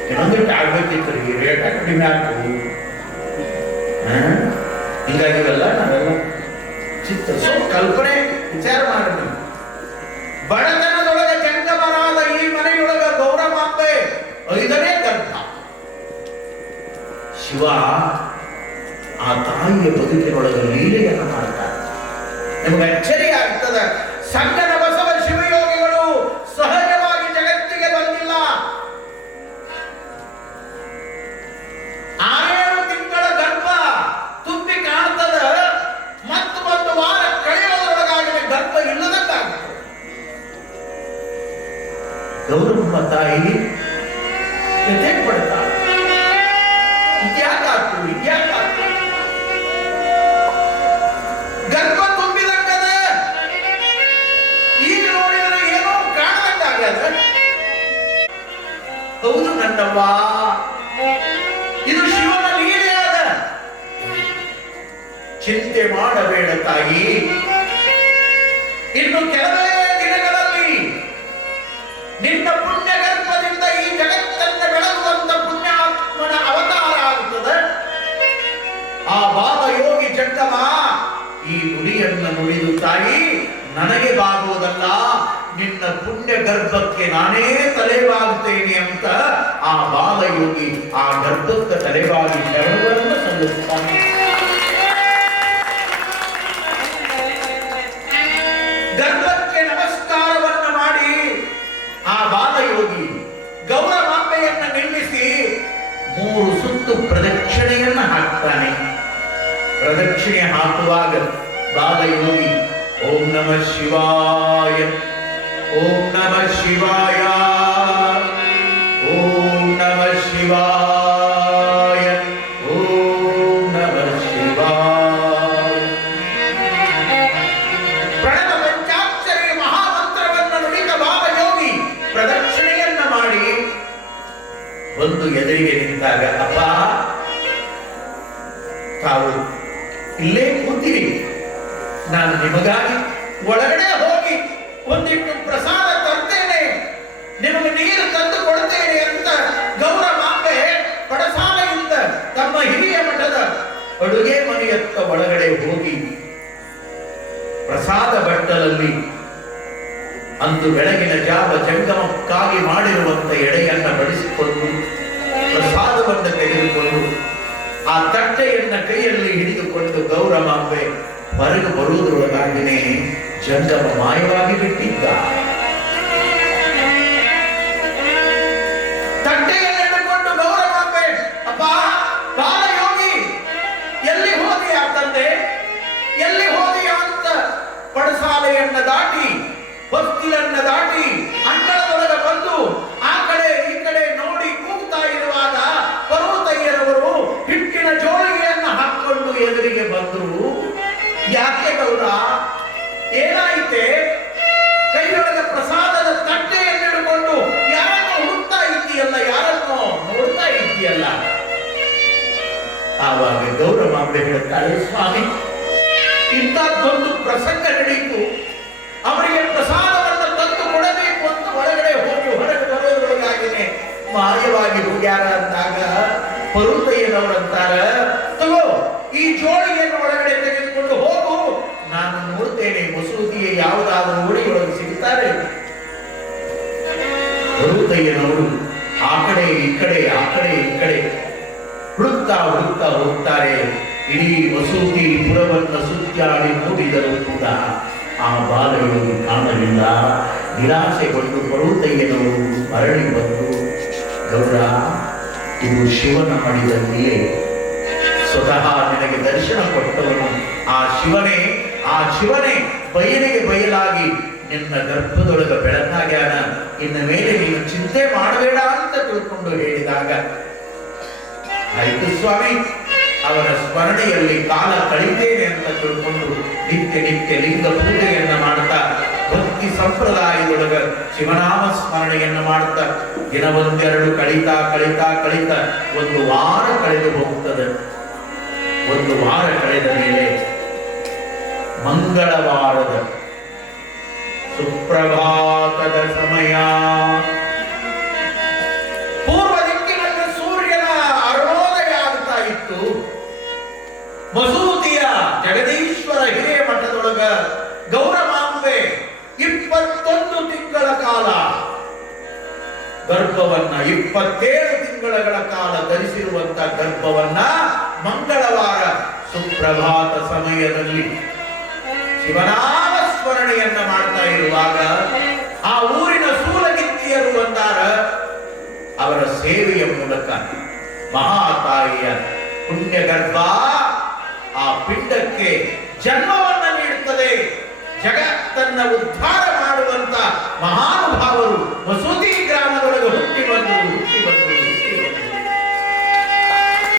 ಇನ್ನೊಂದಿಟ್ಟು ಆಗ್ಬೇಕಿತ್ತು ರೀ, ರೇಟ ಕಡಿಮೆ ಆಗ್ತದೆ. ಹೀಗಾಗಿ ಇವೆಲ್ಲ ನಾವೆಲ್ಲ ಚಿತ್ತ ಕಲ್ಪನೆ ವಿಚಾರ ಮಾಡಿ. ಬಡತನದೊಳಗೆ ಜಂಗಮರಾದ ಈ ಮನೆಯೊಳಗ ಗೌರಮಾಂಬೆ 5ನೇ ಗರ್ಭ. ಶಿವ ಆ ತಾಯಿಯ ಬದುಕಿನೊಳಗೆ ಲೀಲೆಯನ್ನು ಮಾಡ್ತಾರೆ. ನಿಮಗೆ ಅಚ್ಚರಿ ಆಗ್ತದ. ಸಂಗನ ಬಸವ ಶಿವಯೋಗಿಗಳು ಸಹಜವಾಗಿ ಜಗತ್ತಿಗೆ ಬಂದಿಲ್ಲ. 6 ತಿಂಗಳ ಗರ್ಭ ತುಂಬಿ ಕಾಣ್ತದ. ಮತ್ತು 1 ವಾರ ಕಳೆಯೋದ್ರೊಳಗಾಗಲೇ ಗರ್ಭ ಇಲ್ಲದಂತಾಗ್ತದೆ. ಗೌರಮ್ಮ ತಾಯಿ ವ್ಯಥೆ ಪಡ್ತಾಳೆ. ಇದ್ಯಾಕಾತು, ಇದ್ಯಾಕಾತು? ಗರ್ಭ ತುಂಬಿದಂಗದ. ಈಗ ನೋಡಿದ್ರೆ ಏನೋ ಕಾಣದಂಗಾಗ್ಯದ. ಹೌದು ನನ್ನವ್ವ, ಇದು ಶಿವನ ಲೀಲೆಯಾದ. ಚಿಂತೆ ಮಾಡಬೇಡ ತಾಯಿ, ಇನ್ನು ಕೆಲವೇ ದಿನಗಳಲ್ಲಿ ನಿನ್ನ ಪುಣ್ಯ ಗರ್ಭದಿಂದ ಈ ಜಗತ್ತನ್ನು ಬೆಳಗುವಂತ ಪುಣ್ಯಾತ್ಮನ ಅವತಾರ ಆಗುತ್ತದೆ. ಆ ಬಾಲಯೋಗಿ ಜಂಗಮ ಈ ನುಡಿಯನ್ನು ನುಡಿದು, ತಾಯಿ ನನಗೆ ಬಾಗುವುದಲ್ಲ, ನಿನ್ನ ಪುಣ್ಯ ಗರ್ಭಕ್ಕೆ ನಾನೇ ತಲೆಬಾಗುತ್ತೇನೆ ಅಂತ ಆ ಬಾಲಯೋಗಿ ಆ ಗರ್ಭಕ್ಕೆ ತಲೆಬಾಗಿ ಶರಣವನ್ನು ಸಲ್ಲಿಸುತ್ತಾನೆ. ಗರ್ಭಕ್ಕೆ ನಮಸ್ಕಾರವನ್ನು ಮಾಡಿ ಆ ಬಾಲಯೋಗಿ ಗೌರಮಾಂಬೆಯನ್ನು ನಿಲ್ಲಿಸಿ 3 ಸುತ್ತು ಪ್ರದಕ್ಷಿಣೆಯನ್ನು ಹಾಕ್ತಾನೆ. ಪ್ರದಕ್ಷಿಣೆ ಹಾಕುವಾಗ ಬಾಲಯೋಗಿ ಓಂ ನಮಃ ಶಿವಾಯ, ಓಂ ನಮಃ ಶಿವಾಯ, ಓಂ ನಮಃ ಶಿವಾಯ, ಓಂ ನಮಃ ಶಿವಾಯ ಪ್ರಣವ ಪಂಚಾಕ್ಷರಿ ಮಹಾಮಂತ್ರವನ್ನು ನುಡಿದ ಬಾಲಯೋಗಿ ಪ್ರದಕ್ಷಿಣೆಯನ್ನ ಮಾಡಿ ಒಂದು ಎದುರಿಗೆ ನಿಂತಾಗ, ಅಪ್ಪ ತಾವು ಇಲ್ಲೇ ಕೂತಿರಿ, ನಾನು ನಿಮಗಾಗಿ ಒಳಗಡೆ ಹೋಗಿ ಒಂದಿಟ್ಟು ಪ್ರಸಾದ ತರ್ತೇನೆ, ನಿಮಗೆ ನೀರು ತಂದು ಕೊಡ್ತೇನೆ ಅಂತ ಗೌರಮಾಂಬೆ ಪಡಸಾಲೆಯಿಂದ ತಮ್ಮ ಹಿರಿಯ ಮಠದ ಅಡುಗೆ ಮನೆಯತ್ತ ಒಳಗಡೆ ಹೋಗಿ ಪ್ರಸಾದ ಬಟ್ಟಲಲ್ಲಿ ಅಂದು ಬೆಳಗಿನ ಜಾವ ಜಂಗಮಕ್ಕಾಗಿ ಮಾಡಿರುವಂತ ಎಡೆಯನ್ನ ಬಡಿಸಿಕೊಂಡು ಪ್ರಸಾದವನ್ನು ತೆಗೆದುಕೊಂಡು ಆ ತಟ್ಟೆಯನ್ನ ಕೈಯಲ್ಲಿ ಹಿಡಿದುಕೊಂಡು ಗೌರಮಾಂಬೆ ಹೊರಗೆ ಬರುವುದರೊಳಗಾಗಿನೇ ಜಂಗಮ ಮಾಯವಾಗಿ ಬಿಟ್ಟಿದ್ದ. ತಟ್ಟೆಯನ್ನು ಹಿಡಿದುಕೊಂಡು ಗೌರಮಾಂಬೆ, ಅಪ್ಪ ಬಾಲಯೋಗಿ ಎಲ್ಲಿ ಹೋದೆಯಾ ತಂದೆ, ಎಲ್ಲಿ ಹೋದೆಯಾ ಅಂತ ಪಡಸಾಲೆಯನ್ನ ದಾಟಿ ಹೊಸ್ತಿಲನ್ನ ದಾಟಿ ಅಂಗಳದೊಳಗೆ ಬಂದು ಆ ಕಡೆ ಈ ಕಡೆ ನೋಡಿ ಕೂಗ್ತಾ ಇರುವಾಗ ಪರ್ವತಯ್ಯರವರು ಹಿಟ್ಟಿನ ಜೋಳಿಗೆಯನ್ನು ಹಾಕೊಂಡು ಎದುರಿಗೆ ಬಂದರು. ಯಾಕೆ ಗೌರ, ಏನಾಯಿತೆ? ಕೈಯೊಳಗೆ ಪ್ರಸಾದದ ತಟ್ಟೆಯನ್ನು ಹಿಡ್ಕೊಂಡು ಯಾರನ್ನೋ ಹುಡುಕ್ತಾ ಇದ್ದೀಯಲ್ಲ, ಯಾರನ್ನೋ ನೋಡ್ತಾ ಇದ್ದೀಯಲ್ಲ. ಆವಾಗ ಗೌರಮಾಂಬೆ ಹೇಳ್ತಾಳೆ, ಸ್ವಾಮಿ ಇಂಥದ್ದೊಂದು ಪ್ರಸಂಗ ನಡೀತು, ಅವರಿಗೆ ಪ್ರಸಾದವನ್ನು ತಂದು ಕೊಡಬೇಕು ಅಂತ ಒಳಗಡೆ ಹೋಗಿ ಹೊರಗೆ ಬರೋದ್ರೊಳಗಾಗಿನೇ ಮಾಯವಾಗಿ ಹೋಗ್ಯಾರ ಅಂದಾಗ ಪರುತಯ್ಯನವರಂತಾರ, ತಗೋ ಈ ಜೋಳಿಗೆಯನ್ನು ಒಳಗಡೆ ತೆಗೆದುಕೊಂಡು ಹೋಗು, ನಾನು ನೋಡ್ತೇನೆ ಮಸೂದಿಯ ಯಾವುದಾದರೂ ಓಣಿಯೊಳಗೆ ಸಿಗ್ತಾರೆ. ಪರುತಯ್ಯನವರು ಆ ಕಡೆ ಈ ಕಡೆ ಆ ಕಡೆ ಈ ಕಡೆ ಹುಡುಕ್ತಾ ಹುಡುಕ್ತಾ ಹೋಗ್ತಾರೆ. ಇಡೀ ಮಸೂದಿ ಪುರವನ್ನು ಸುತ್ತಾಡಿ ನೋಡಿದರೂ ಕೂಡ ಆ ಬಾಲಯೋಗಿ ಕಾಣಲಿಲ್ಲ. ನಿರಾಸೆಗೊಂಡು ಪರುತಯ್ಯನವರು ಮರಳಿ ಬಂದು, ಗೌರ ಇದು ಶಿವನ ಮಾಡಿದ ಲೀಲೆ, ಸ್ವತಃ ನಿನಗೆ ದರ್ಶನ ಕೊಟ್ಟವನು ಆ ಶಿವನೇ ಬಯಲಿಗೆ ಬಯಲಾಗಿ ನಿನ್ನ ಗರ್ಭದೊಳಗೆ ಬೆಳಕಾಗ್ಯಾನ, ಇನ್ನು ಮೇಲೆ ನೀನು ಚಿಂತೆ ಮಾಡಬೇಡ ಅಂತ ತಿಳ್ಕೊಂಡು ಹೇಳಿದಾಗ, ಆಯ್ತು ಸ್ವಾಮಿ, ಅವರ ಸ್ಮರಣೆಯಲ್ಲಿ ಕಾಲ ಕಳೀತೇನೆ ಅಂತ ತಿಳ್ಕೊಂಡು ನಿತ್ಯ ನಿತ್ಯ ಲಿಂಗ ಪೂಜೆಯನ್ನ ಮಾಡ್ತಾ ಭಕ್ತಿ ಸಂಪ್ರದಾಯದೊಳಗ ಶಿವನಾಮ ಸ್ಮರಣೆಯನ್ನು ಮಾಡ್ತಾ ದಿನವೊಂದೆರಡು ಕಳೀತಾ ಕಳೀತಾ ಕಳೀತಾ ಒಂದು ವಾರ ಕಳೆದು ಹೋಗ್ತದೆ. ಒಂದು ವಾರ ಕಳೆದ ಮೇಲೆ ಮಂಗಳವಾರದ ಸುಪ್ರಭಾತದ ಸಮಯ. ಪೂರ್ವ ದಿಕ್ಕಿನಲ್ಲಿ ಸೂರ್ಯನ ಅರುಣೋದಯ ಆಗ್ತಾ ಇತ್ತು. ಮಸೂತಿಯ ಜಗದೀಶ್ವರ ಹಿರಿಯ ಮಠದೊಳಗ ಗೌರವಾಂಬೆ 21 ತಿಂಗಳ ಕಾಲ ಗರ್ಭವನ್ನ 27 ತಿಂಗಳ ಕಾಲ ಧರಿಸಿರುವಂತ ಗರ್ಭವನ್ನ ಮಂಗಳವಾರ ಸುಪ್ರಭಾತ ಸಮಯದಲ್ಲಿ ಶಿವನಾಮ ಸ್ಮರಣೆಯನ್ನ ಮಾಡ್ತಾ ಇರುವಾಗ ಆ ಊರಿನ ಸೂಲಗಿತ್ತಿಯರು ಅಂದಾರ ಅವರ ಸೇವೆಯ ಮೂಲಕ ಮಹಾತಾಯಿಯ ಪುಣ್ಯ ಗರ್ಭ ಆ ಪಿಂಡಕ್ಕೆ ಜನ್ಮವನ್ನ ನೀಡುತ್ತದೆ. ಜಗತ್ತನ್ನ ಉದ್ಧಾರ ಮಾಡುವಂತ ಮಹಾನುಭಾವರು ಮಸೂತಿ